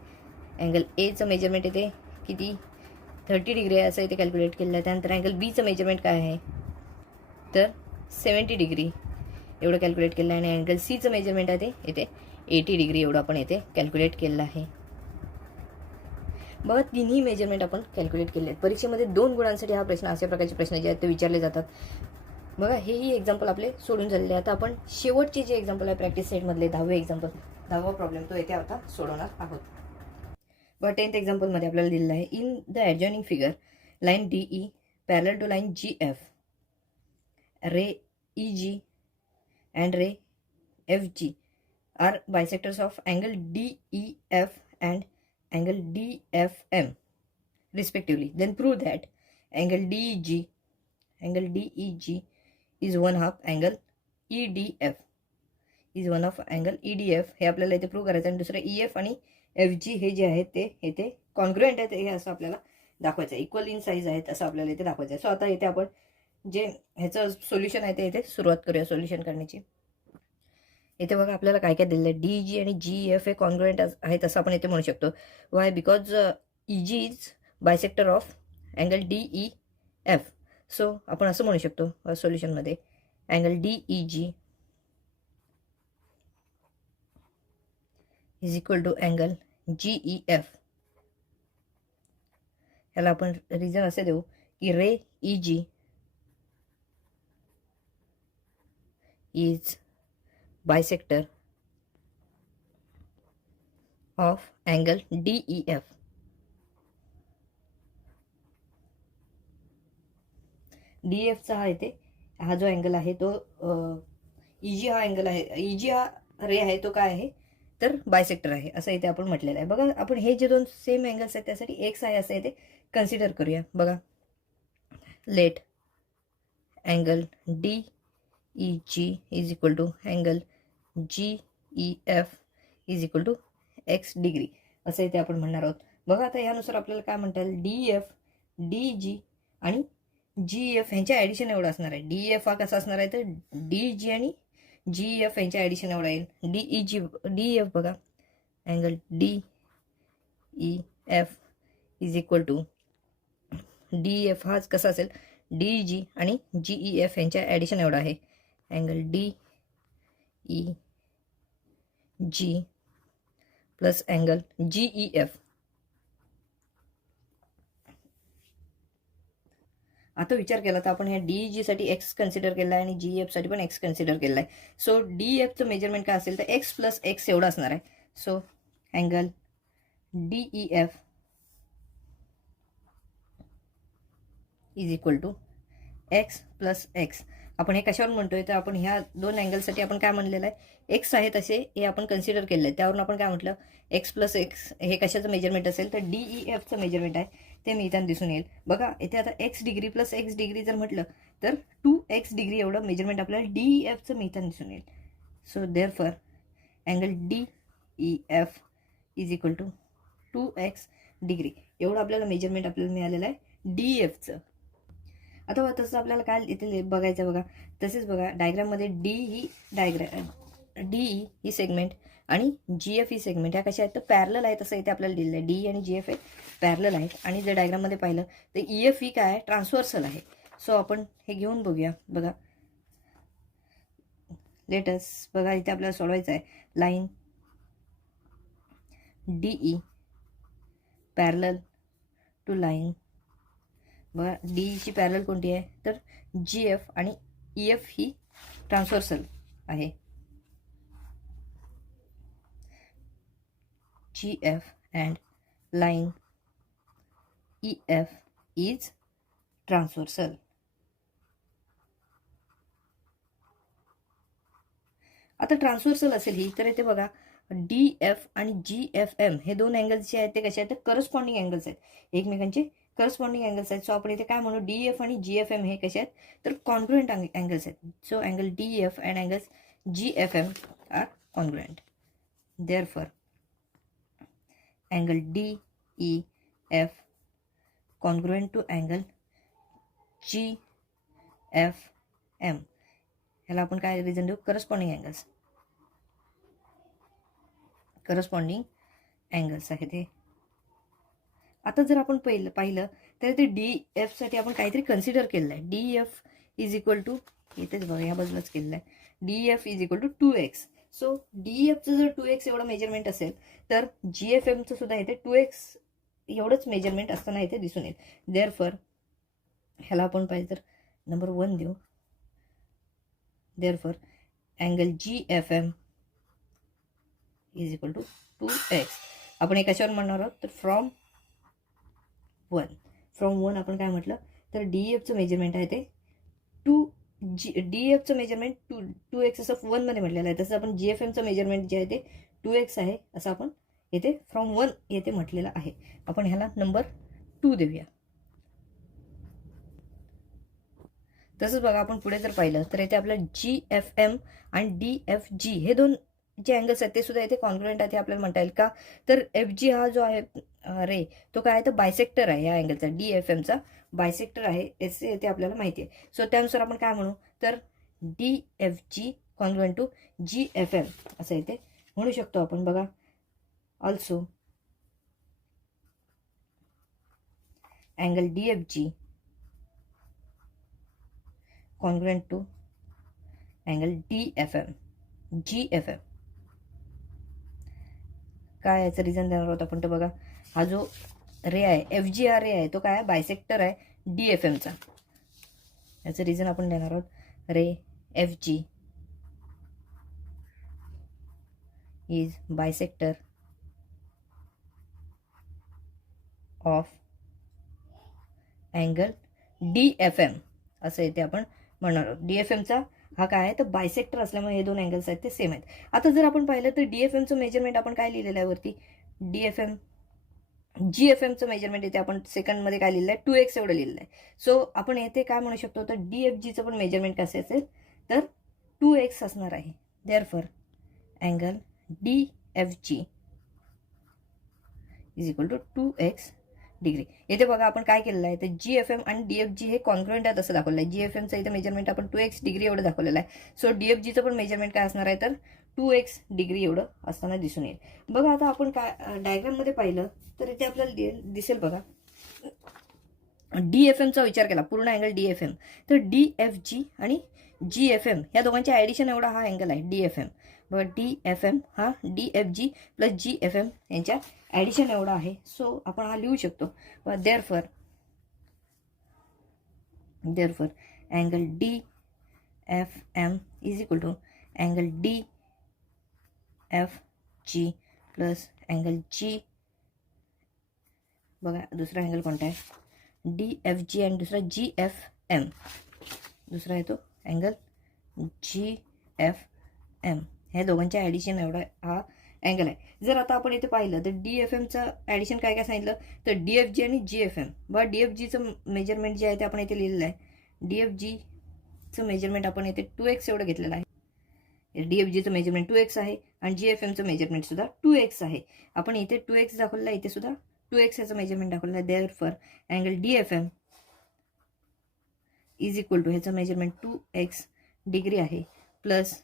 अँगल एचं मेजरमेंट येते किती 30 डिग्री आहे असं इथे कॅल्क्युलेट केलेलं आहे. त्यानंतर अँगल बीचं मेजरमेंट काय आहे तर 70 डिग्री एवढं कॅल्क्युलेट केलं आहे. आणि अँगल सीचं मेजरमेंट आहे ते येते 80 डिग्री एवढं आपण येथे कॅल्क्युलेट केलेलं आहे. बघा तिन्ही मेजरमेंट आपण कॅल्क्युलेट केले आहेत. परीक्षेमध्ये 2 गुणांसाठी हा प्रश्न, अशा प्रकारचे प्रश्न जे आहेत ते विचारले जातात. बघा हेही एक्झाम्पल आपले सोडून झालेले. आता आपण शेवटचे जे एक्झाम्पल आहे प्रॅक्टिस सेटमधले 10वे एक्झाम्पल, 10वा प्रॉब्लेम तो येथे आता सोडवणार आहोत. बघा 10th एक्झाम्पलमध्ये आपल्याला दिलेलं आहे, in the adjoining figure line DE parallel to line GF, ray EG and ray FG are bisectors of angle DEF and angle DFM respectively. Then prove that angle DEG is one half angle EDF is one half angle EDF. हे आपल्याला इथे prove करायचं. आणि दुसरं EF आणि FG हे जे आहेत ते इथे कॉन्ग्रुएंट आहेत हे असं आपल्याला दाखवायचं आहे, इक्वल इन साईज आहेत असं आपल्याला इथे दाखवायचं आहे. सो आता इथे आपण जे ह्याचं सोल्युशन आहे ते इथे सुरुवात करूया सोल्युशन करण्याची. इथे बघा आपल्याला काय काय दिलेलं आहे, DEG आणि GEF हे कॉन्ग्रुएंट आहेत असं आपण इथे म्हणू शकतो. Why? Because EG is bisector of angle DEF. So आपण असं म्हणू शकतो सोल्युशनमध्ये angle DEG is equal to angle GEF. ह्याला आपण रिझन असे देऊ की रे EG is bisector of angle DEF. DEF चा हा इथे हा जो अँगल आहे तो EG हा अँगल आहे, EG हा रे आहे तो काय आहे तर बायसेक्टर आहे असं इथे आपण म्हटलेलं आहे. बघा आपण हे जे 2 सेम अँगल्स आहेत त्यासाठी एक्स आहे असं इथे कन्सिडर करूया. बघा let angle DEG is equal to angle GEF is equal to x degree असं इथे आपण म्हणणार आहोत. बघा आता यानुसार आपल्याला काय म्हणता येईल, DEF, DEG आणि GEF यांच्या ॲडिशन एवढं असणार आहे. DEF हा कसा असणार आहे तर DEG आणि GEF यांच्या ॲडिशन एवढा येईल. DEF बघा angle DEF is equal to DEF हाच कसा असेल DEG आणि GEF यांच्या ॲडिशन एवढा आहे angle DEG plus angle GEF. आता विचार केला तर आपण ह्या DEG साठी एक्स कन्सिडर केला आहे आणि GEF साठी पण एक्स कन्सिडर केला आहे. सो DEFचं मेजरमेंट काय असेल तर एक्स प्लस एक्स एवढं असणार आहे. So angle DEF is equal to x plus x. आपण हे कशावर म्हणतोय तर आपण ह्या 2 अँगलसाठी आपण काय म्हणलेलं आहे, एक्स आहे तसे हे आपण कन्सिडर केलेलं आहे. त्यावरून आपण काय म्हटलं एक्स प्लस एक्स हे कशाचं मेजरमेंट असेल तर DEFचं मेजरमेंट आहे ते मिळताना दिसून येईल. बघा इथे आता x degree plus x degree जर म्हटलं तर 2x डिग्री एवढं मेजरमेंट आपल्याला DEFचं मिळताना दिसून येईल. So therefore angle DEF is equal to 2x degree एवढं आपल्याला मेजरमेंट आपल्याला मिळालेलं आहे DEFचं. आता तसं आपल्याला काय इथे बघायचं बघा, तसेच बघा डायग्राममध्ये DE ही सेगमेंट आणि GF ही सेगमेंट ह्या कशा आहेत तर पॅरलल आहेत असं इथे आपल्याला दिलेलं आहे. DE आणि GF हे पॅरलल आहेत. आणि जर डायग्राममध्ये पाहिलं तर EF ही काय आहे ट्रान्सव्हर्सल आहे. सो आपण हे घेऊन बघूया. बघा लेटस बघा इथे आपल्याला सोडवायचं आहे line DE parallel to line. बघा DEची पॅरलल कोणती आहे तर GF आणि EF ही ट्रान्सव्हर्सल आहे. GF and line EF is transversal. आता ट्रान्सव्हर्सल असेल ही तर इथे बघा DF आणि GFM हे 2 अँगल्स जे आहेत ते कसे आहेत तर करस्पॉन्डिंग अँगल्स आहेत, एकमेकांचे करस्पॉन्डिंग अँगल्स आहेत. सो आपण इथे काय म्हणू DF आणि GFM हे कसे आहेत तर कॉन्ग्रुएंट अँगल्स आहेत. So angle DF and angles GFM are congruent. Therefore angle DEF E F congruent to angle G F M. ह्याला आपण काय रिझन देऊ? Corresponding angles. करस्पॉन्डिंग अँगल्स आहेत हे. आता जर आपण पाहिलं तर ते डी एफ साठी आपण काहीतरी कन्सिडर केलेलं आहे. D F is equal to, इथेच बघा या बाजूलाच केलेलं आहे, D F is equal to 2x. So D एफचं जर 2x एवढं मेजरमेंट असेल तर जी एफ एमचं सुद्धा इथे 2x एवढंच मेजरमेंट असताना इथे दिसून येईल. देअरफॉर ह्याला आपण पाहिजे तर नंबर 1 देऊ. Therefore angle G F M is equal to 2x. आपण हे कशावर म्हणणार आहोत तर फ्रॉम 1 आपण काय म्हटलं तर डी एफचं मेजरमेंट आहे ते डी एफचं मेजरमेंट 2x असं 1 मध्ये म्हटलेलं आहे. तसं आपण जी एफ एमचं मेजरमेंट जे आहे ते 2x आहे असं आपण येथे फ्रॉम 1 येथे म्हटलेलं आहे. आपण ह्याला नंबर 2 देऊया. तसंच बघा आपण पुढे जर पाहिलं तर इथे आपल्याला जी एफ एम आणि डी एफ जी हे दोन जे अँगल्स आहेत ते सुद्धा इथे कॉन्ग्रुएंट आहेत हे आपल्याला म्हणता येईल का? तर एफ जी हा जो आहे रे तो काय आहे तर बायसेक्टर आहे या अँगलचा. डी एफ एमचा बायसेक्टर आहे याचे इथे आपल्याला माहिती आहे. सो त्यानुसार आपण काय म्हणू तर D F G congruent to G F M असं इथे म्हणू शकतो आपण. बघा also angle D F G congruent to angle D F M G F M. काय याचं रिझन देणार आहोत आपण तर बघा हा जो रे आहे एफ जी हा रे आहे तो काय आहे बायसेक्टर आहे डी एफ एमचा. याचं रिझन आपण देणार आहोत ray F G is bisector of angle D F M असं इथे आपण म्हणणार आहोत. डी एफ एमचा हा काय आहे तर बायसेक्टर असल्यामुळे हे दोन अँगल्स आहेत ते सेम आहेत. आता जर आपण पाहिलं तर डी एफ एमचं मेजरमेंट आपण काय लिहिलेलं आहे वरती D F M G F एमचं मेजरमेंट इथे आपण सेकंडमध्ये काय लिहिलं आहे 2x एवढं लिहिलेलं आहे. सो आपण येथे काय म्हणू शकतो तर डी एफ जीचं पण मेजरमेंट कसं असेल तर 2x असणार आहे. Therefore angle D F G is equal to 2x degree. येथे बघा आपण काय केलेलं आहे तर जी एफ एम आणि डी एफ जी हे कॉन्ग्रुएंट आहेत असं दाखवलं आहे. जी एफ एमचं इथं मेजरमेंट आपण 2x डिग्री एवढं दाखवलेलं आहे. सो डी एफ जीचं पण मेजरमेंट काय असणार आहे तर 2x डिग्री एवढं असताना दिसून येईल. बघा आता आपण काय डायग्राममध्ये पाहिलं तर इथे आपल्याला दिसेल बघा डी एफ एमचा विचार केला पूर्ण अँगल डी एफ एम तर डी एफ जी आणि जी एफ एम या दोघांचे ॲडिशन एवढा हा अँगल आहे डी एफ एम. बघा डी एफ एम हा D F G plus G F M यांच्या ॲडिशन एवढा आहे. सो आपण हा लिहू शकतो. Therefore angle D F M is equal to angle D F G plus angle G. बघा दुसरा अँगल कोणता आहे डी एफ जी आणि दुसरा जी एफ एम. दुसरा आहे तो अँगल जी एफ एम. ह्या दोघांच्या ॲडिशन एवढा हा अँगल आहे. जर आता आपण इथे पाहिलं तर डी एफ एमचं ॲडिशन काय काय सांगितलं तर डी एफ जी आणि जी एफ एम. बघा डी एफ जीचं मेजरमेंट जे आहे ते आपण इथे लिहिलेलं आहे. डी एफ जीचं मेजरमेंट आपण इथे 2x एवढं घेतलेलं आहे. डी एफ जीचं मेजरमेंट 2x आहे आणि जी एफ एमचं मेजरमेंट सुद्धा 2x आहे. आपण इथे 2x दाखवलेलं आहे इथे सुद्धा 2x याचं मेजरमेंट दाखवलेलं आहे. Therefore angle D F M is equal to ह्याचं मेजरमेंट 2x डिग्री आहे प्लस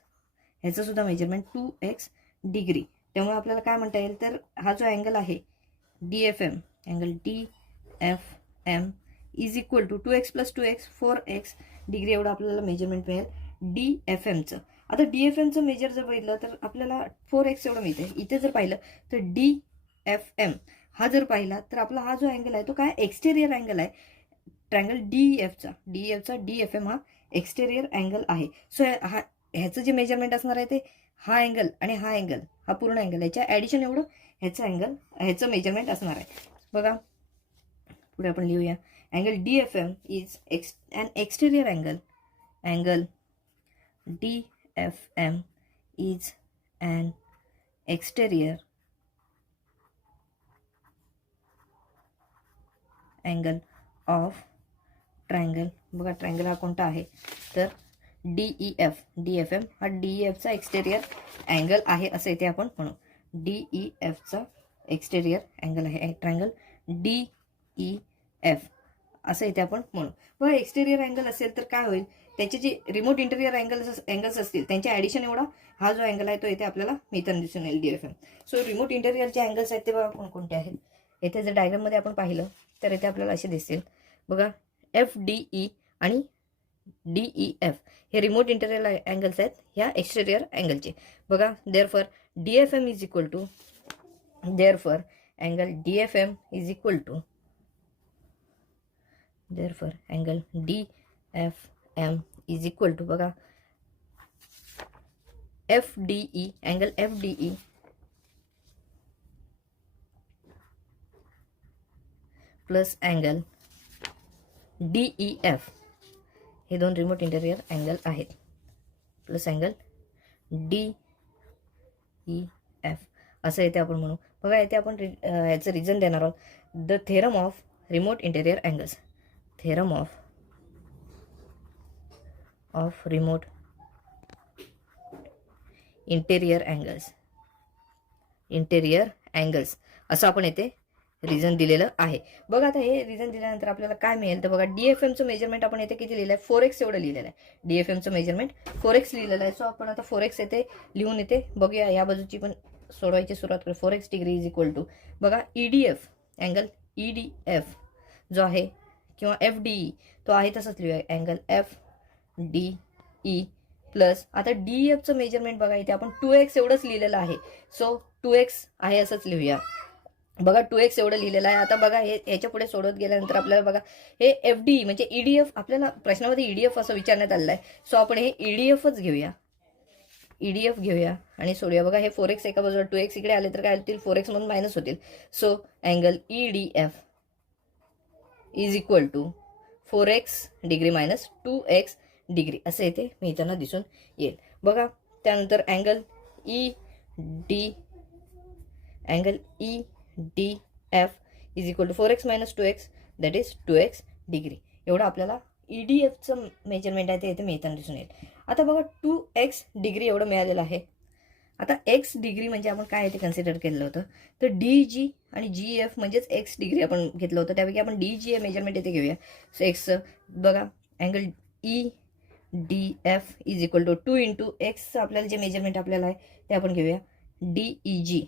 ह्याचं सुद्धा मेजरमेंट 2x डिग्री. त्यामुळे आपल्याला काय म्हणता येईल तर हा जो अँगल आहे D F M angle D F M is equal to 2x plus 2x 4x degree एवढं आपल्याला मेजरमेंट मिळेल डी एफ एमचं. आता डी एफ एमचं मेजर जर बघितलं तर आपल्याला 4x एवढं मिळते. इथे जर पाहिलं तर डी एफ एम हा जर पाहिला तर आपला हा जो अँगल आहे तो काय एक्सटेरियर अँगल आहे ट्रायंगल डी एफचा. डी एफ एम हा एक्सटेरियर अँगल आहे. सो ह्याचं जे मेजरमेंट असणार आहे ते हा अँगल आणि हा अँगल हा पूर्ण अँगल याच्या ॲडिशन एवढं ह्याचं मेजरमेंट असणार आहे. बघा पुढे आपण लिहूया angle D F M is an exterior angle D F M is an exterior angle of triangle. बघा ट्रायंगल हा कोणता आहे तर डी एफ एम हा डी एफचा एक्सटेरियर अँगल आहे असं इथे आपण म्हणू. डी एफचा एक्सटेरियर अँगल आहे ट्रायंगल DEF असं इथे आपण म्हणू. बघा एक्सटेरियर अँगल असेल तर काय होईल, त्याचे जे रिमोट इंटेरियर अँगल्स असतील त्यांच्या ऍडिशन एवढा हा जो अँगल आहे तो इथे आपल्याला मिळताना दिसून येईल DFM. सो रिमोट इंटेरियरचे अँगल्स आहेत ते बघा कोणकोणते आहेत. इथे जर डायग्राम मध्ये आपण पाहिलं तर इथे आपल्याला असे दिसतील बघा, FDE आणि DEF हे रिमोट इंटेरियर अँगल्स आहेत ह्या एक्सटेरियर अँगलचे. बघा therefore DFM is equal to therefore angle DFM is equal to therefore angle DFM is equal to बघा FDE angle FDE plus angle DEF हे दोन रिमोट इंटेरियर अँगल आहेत plus angle DEF असं इथे आपण म्हणू. बघा इथे आपण याचं रिझन देणार आहोत. The theorem of remote interior angles, theorem of remote interior angles असं आपण इथे रिझन दिलेलं आहे. बघा आता हे रिझन दिल्यानंतर आपल्याला काय मिळेल तर बघा DFMचं मेजरमेंट आपण इथे किती लिहिलं आहे, 4x एवढं लिहिलेलं आहे. DFMचं मेजरमेंट 4x लिहिलेलं आहे. सो आपण आता 4x येथे लिहून येते बघूया. या बाजूची पण सोडवायची सुरुवात करू. 4x degree is equal to बघा EDF अँगल EDF जो आहे किंवा FDE तो आहे तसंच लिहूया अँगल FDE प्लस आता DEFचं मेजरमेंट बघा इथे आपण 2x एवढंच लिहिलेलं आहे. सो 2x आहे असंच लिहूया. बघा 2x एवढं लिहिलेलं आहे. आता बघा हे याच्या पुढे सोडत गेल्यानंतर आपल्याला बघा हे FDE म्हणजे EDF आपल्याला प्रश्नामध्ये EDF असं विचारण्यात आलेलं आहे. सो आपण हे EDFच घेऊया, EDF घेऊया आणि सोडूया. बघा हे 4x एका बाजूला 2x इकडे आले तर काय होतील 4x मधून मायनस होतील. So angle EDF is equal to 4x degree minus 2x degree असं इथे मिळताना दिसून येईल. बघा त्यानंतर angle EDF is equal to 4x minus 2x that is 2x degree. एवढं आपल्याला EDFचं मेजरमेंट आहे ते इथे मिळताना दिसून येईल. आता बघा 2x डिग्री एवढं मिळालेलं आहे. आता x डिग्री म्हणजे आपण काय ते कन्सिडर केलेलं होतं तर DG आणि GF म्हणजेच x डिग्री आपण घेतलं होतं. त्यापैकी आपण DG हे मेजरमेंट इथे घेऊया. सो x बघा angle EDF is equal to 2 into x आपल्याला जे मेजरमेंट आपल्याला आहे ते आपण घेऊया DEG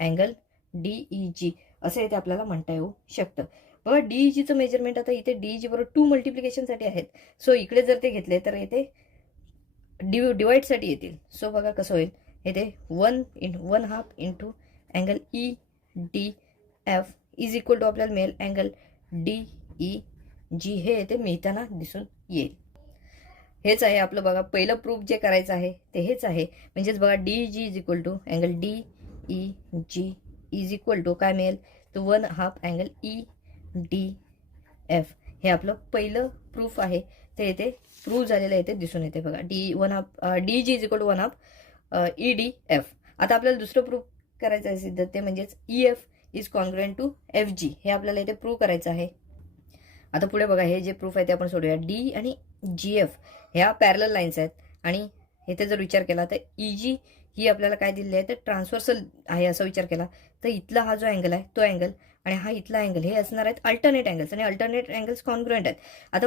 अँगल DEG असं इथे आपल्याला म्हणता येऊ शकतं. बघा DEGचं मेजरमेंट आता इथे DEG बरोबर 2 मल्टिप्लिकेशनसाठी आहेत. सो इकडे जर ते घेतले तर इथे डिवाइडसाठी येतील. सो बघा कसं होईल इथे 1/2 into angle EDF is equal to आपल्याला मिळेल अँगल DEG हे इथे मिळताना दिसून येईल. हेच आहे आपलं बघा पहिलं प्रूफ जे करायचं आहे ते हेच आहे. म्हणजेच बघा DEG is equal to angle DEG is equal to काय मिळेल तर 1/2 अँगल EDF हे आपलं पहिलं प्रूफ आहे ते इथे प्रूव्ह झालेलं इथे दिसून येते. बघा DEG is equal to 1/2 EDF. आता आपल्याला दुसरं प्रूफ करायचं आहे सिद्ध ते म्हणजेच EF is congruent to FG हे आपल्याला इथे प्रूव्ह करायचं आहे. आता पुढे बघा हे जे प्रूफ आहे ते आपण सोडूया. D आणि GF ह्या पॅरलल लाईन्स आहेत आणि इथे जर विचार केला तर EG ही आपल्याला काय दिलेली आहे तर ट्रान्सव्हर्सल आहे असं विचार केला तर इथला हा जो अँगल आहे तो अँगल आणि हा इथला अँगल हे असणार आहेत अल्टरनेट अँगल्स आणि अल्टरनेट अँगल्स कॉन्ग्रुएंट आहेत. आता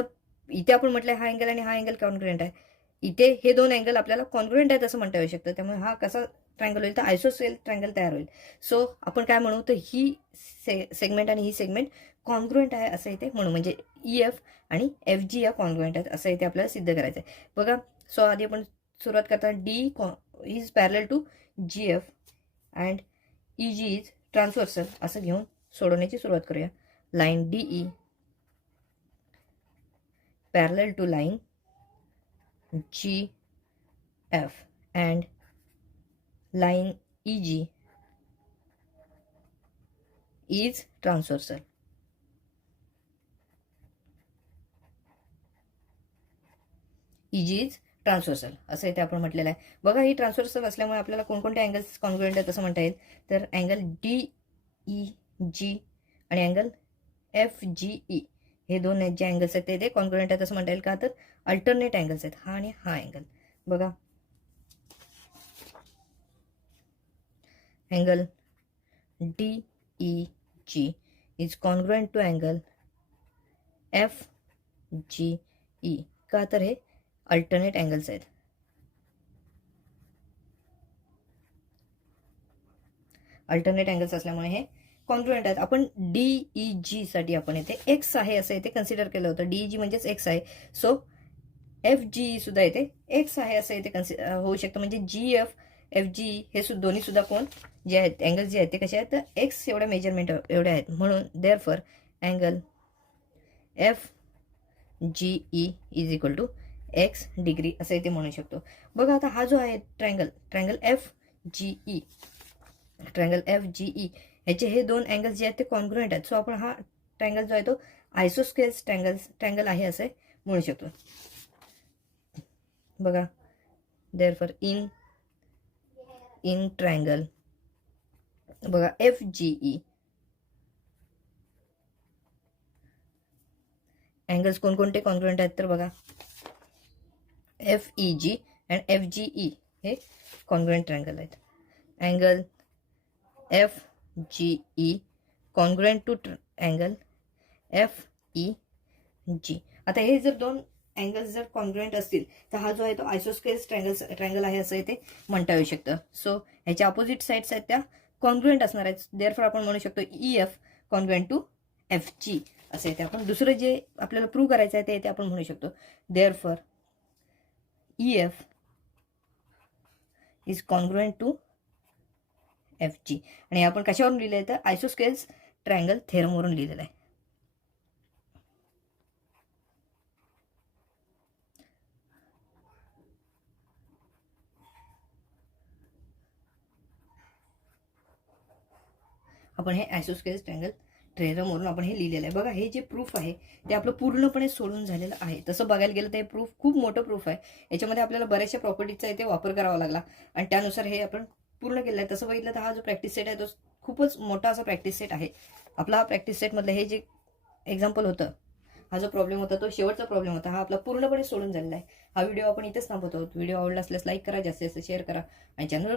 इथे आपण म्हटलं हा अँगल आणि हा अँगल कॉन्ग्रुएंट आहे. इथे हे दोन अँगल आपल्याला कॉन्ग्रुएंट आहेत असं म्हणता येऊ शकतं. त्यामुळे हा कसा ट्रायंगल होईल तर आयसोसेल ट्रायंगल तयार होईल. सो आपण काय म्हणू तर ही सेगमेंट आणि ही सेगमेंट कॉन्ग्रुएंट आहे असं इथे म्हणू. म्हणजे EF आणि FG या कॉन्ग्रुएंट आहेत असं इथे आपल्याला सिद्ध करायचं आहे. बघा सो आधी आपण सुरुवात करताना D is parallel to GF and EG is transversal असं घेऊन सोडवण्याची सुरुवात करूया. Line DE parallel to line GF and line EG is transversal. EG is transversal असं इथे आपण म्हटलेलं आहे. बघा ही ट्रान्सव्हर्सल असल्यामुळे आपल्याला कोणकोणते अँगल्स कॉन्ग्रुएंट आहेत असं म्हणता येईल तर अँगल DEG आणि अँगल FGE हे दोन जे अँगल्स आहेत ते कॉन्ग्रुएंट आहेत असं म्हणता येईल. का तर अल्टरनेट अँगल्स आहेत हा आणि हा अँगल. बघा angle DEG is congruent to angle FGE. का तर हे अल्टरनेट अँगल्स आहेत. अल्टरनेट अँगल्स असल्यामुळे हे कॉन्ग्रुएंट आहेत. आपण DEG साठी आपण इथे एक्स आहे असं इथे कन्सिडर केलं होतं. DEG म्हणजेच एक्स आहे. सो FGE सुद्धा इथे एक्स आहे असं इथे होऊ शकतं. म्हणजे GF FGE हे दोन्ही सुद्धा कोण जे आहेत अँगल्स जे आहेत ते कसे आहेत तर एक्स एवढ्या मेजरमेंट एवढे आहेत. म्हणून therefore angle FGE is equal to x degree असं इथे म्हणू शकतो. बघा आता हा जो आहे ट्रायंगल FGE ह्याचे हे दोन अँगल्स जे आहेत ते कॉन्ग्रुएंट आहेत. सो आपण हा ट्रायंगल जो आहे तो आयसोस्केल्स ट्रायंगल आहे असे म्हणू शकतो. बघा देअरफॉर इन ट्रायंगल बघा FGE अँगल्स कोणकोणते कॉन्ग्रुएंट आहेत तर बघा FEG अँड FGE हे कॉन्ग्रुएंट ट्रायंगल आहेत. Angle FGE congruent to angle FEG. आता हे जर दोन अँगल्स जर कॉन्ग्रुएंट असतील तर हा जो आहे तो आयसोस्केल्स ट्रायंगल आहे असं इथे म्हणता येऊ शकतं. सो ह्याच्या अपोजिट साईड्स आहेत त्या कॉन्ग्रुएंट असणार आहेत. देअरफॉर आपण म्हणू शकतो EF कॉन्ग्रुएंट टू FG असं इथे आपण दुसरं जे आपल्याला प्रूव्ह करायचं आहे ते इथे आपण म्हणू शकतो. Therefore EF is congruent to FG. आणि आपण कशावरून लिहिलं आहे तर आयसोस्केल्स ट्रायंगल थेरमवरून लिहिलेलं आहे. आपण हे आयसोस्केल्स ट्रायंगल थेरमवरून आपण हे लिहिलेलं आहे. बघा हे जे प्रूफ आहे ते आपलं पूर्णपणे सोडून झालेलं आहे. तसं बघायला गेलं तर हे प्रूफ खूप मोठं प्रूफ आहे. याच्यामध्ये आपल्याला बऱ्याचशा प्रॉपर्टीजचा इथे वापर करावा लागला आणि त्यानुसार हे आपण पूर्ण केलं आहे. तसं बघितलं तर हा जो प्रॅक्टिस सेट आहे तो खूपच मोठा असा प्रॅक्टिस सेट आहे. आपला हा प्रॅक्टिस सेटमधलं हे जे एक्झाम्पल होतं, हा जो प्रॉब्लेम होता तो शेवटचा प्रॉब्लेम होता, हा आपला पूर्णपणे सोडून झालेला आहे. हा व्हिडिओ आपण इथेच थांबवतो. व्हिडिओ आवडला असल्यास लाईक करा, जास्तीत जास्त शेअर करा आणि चॅनल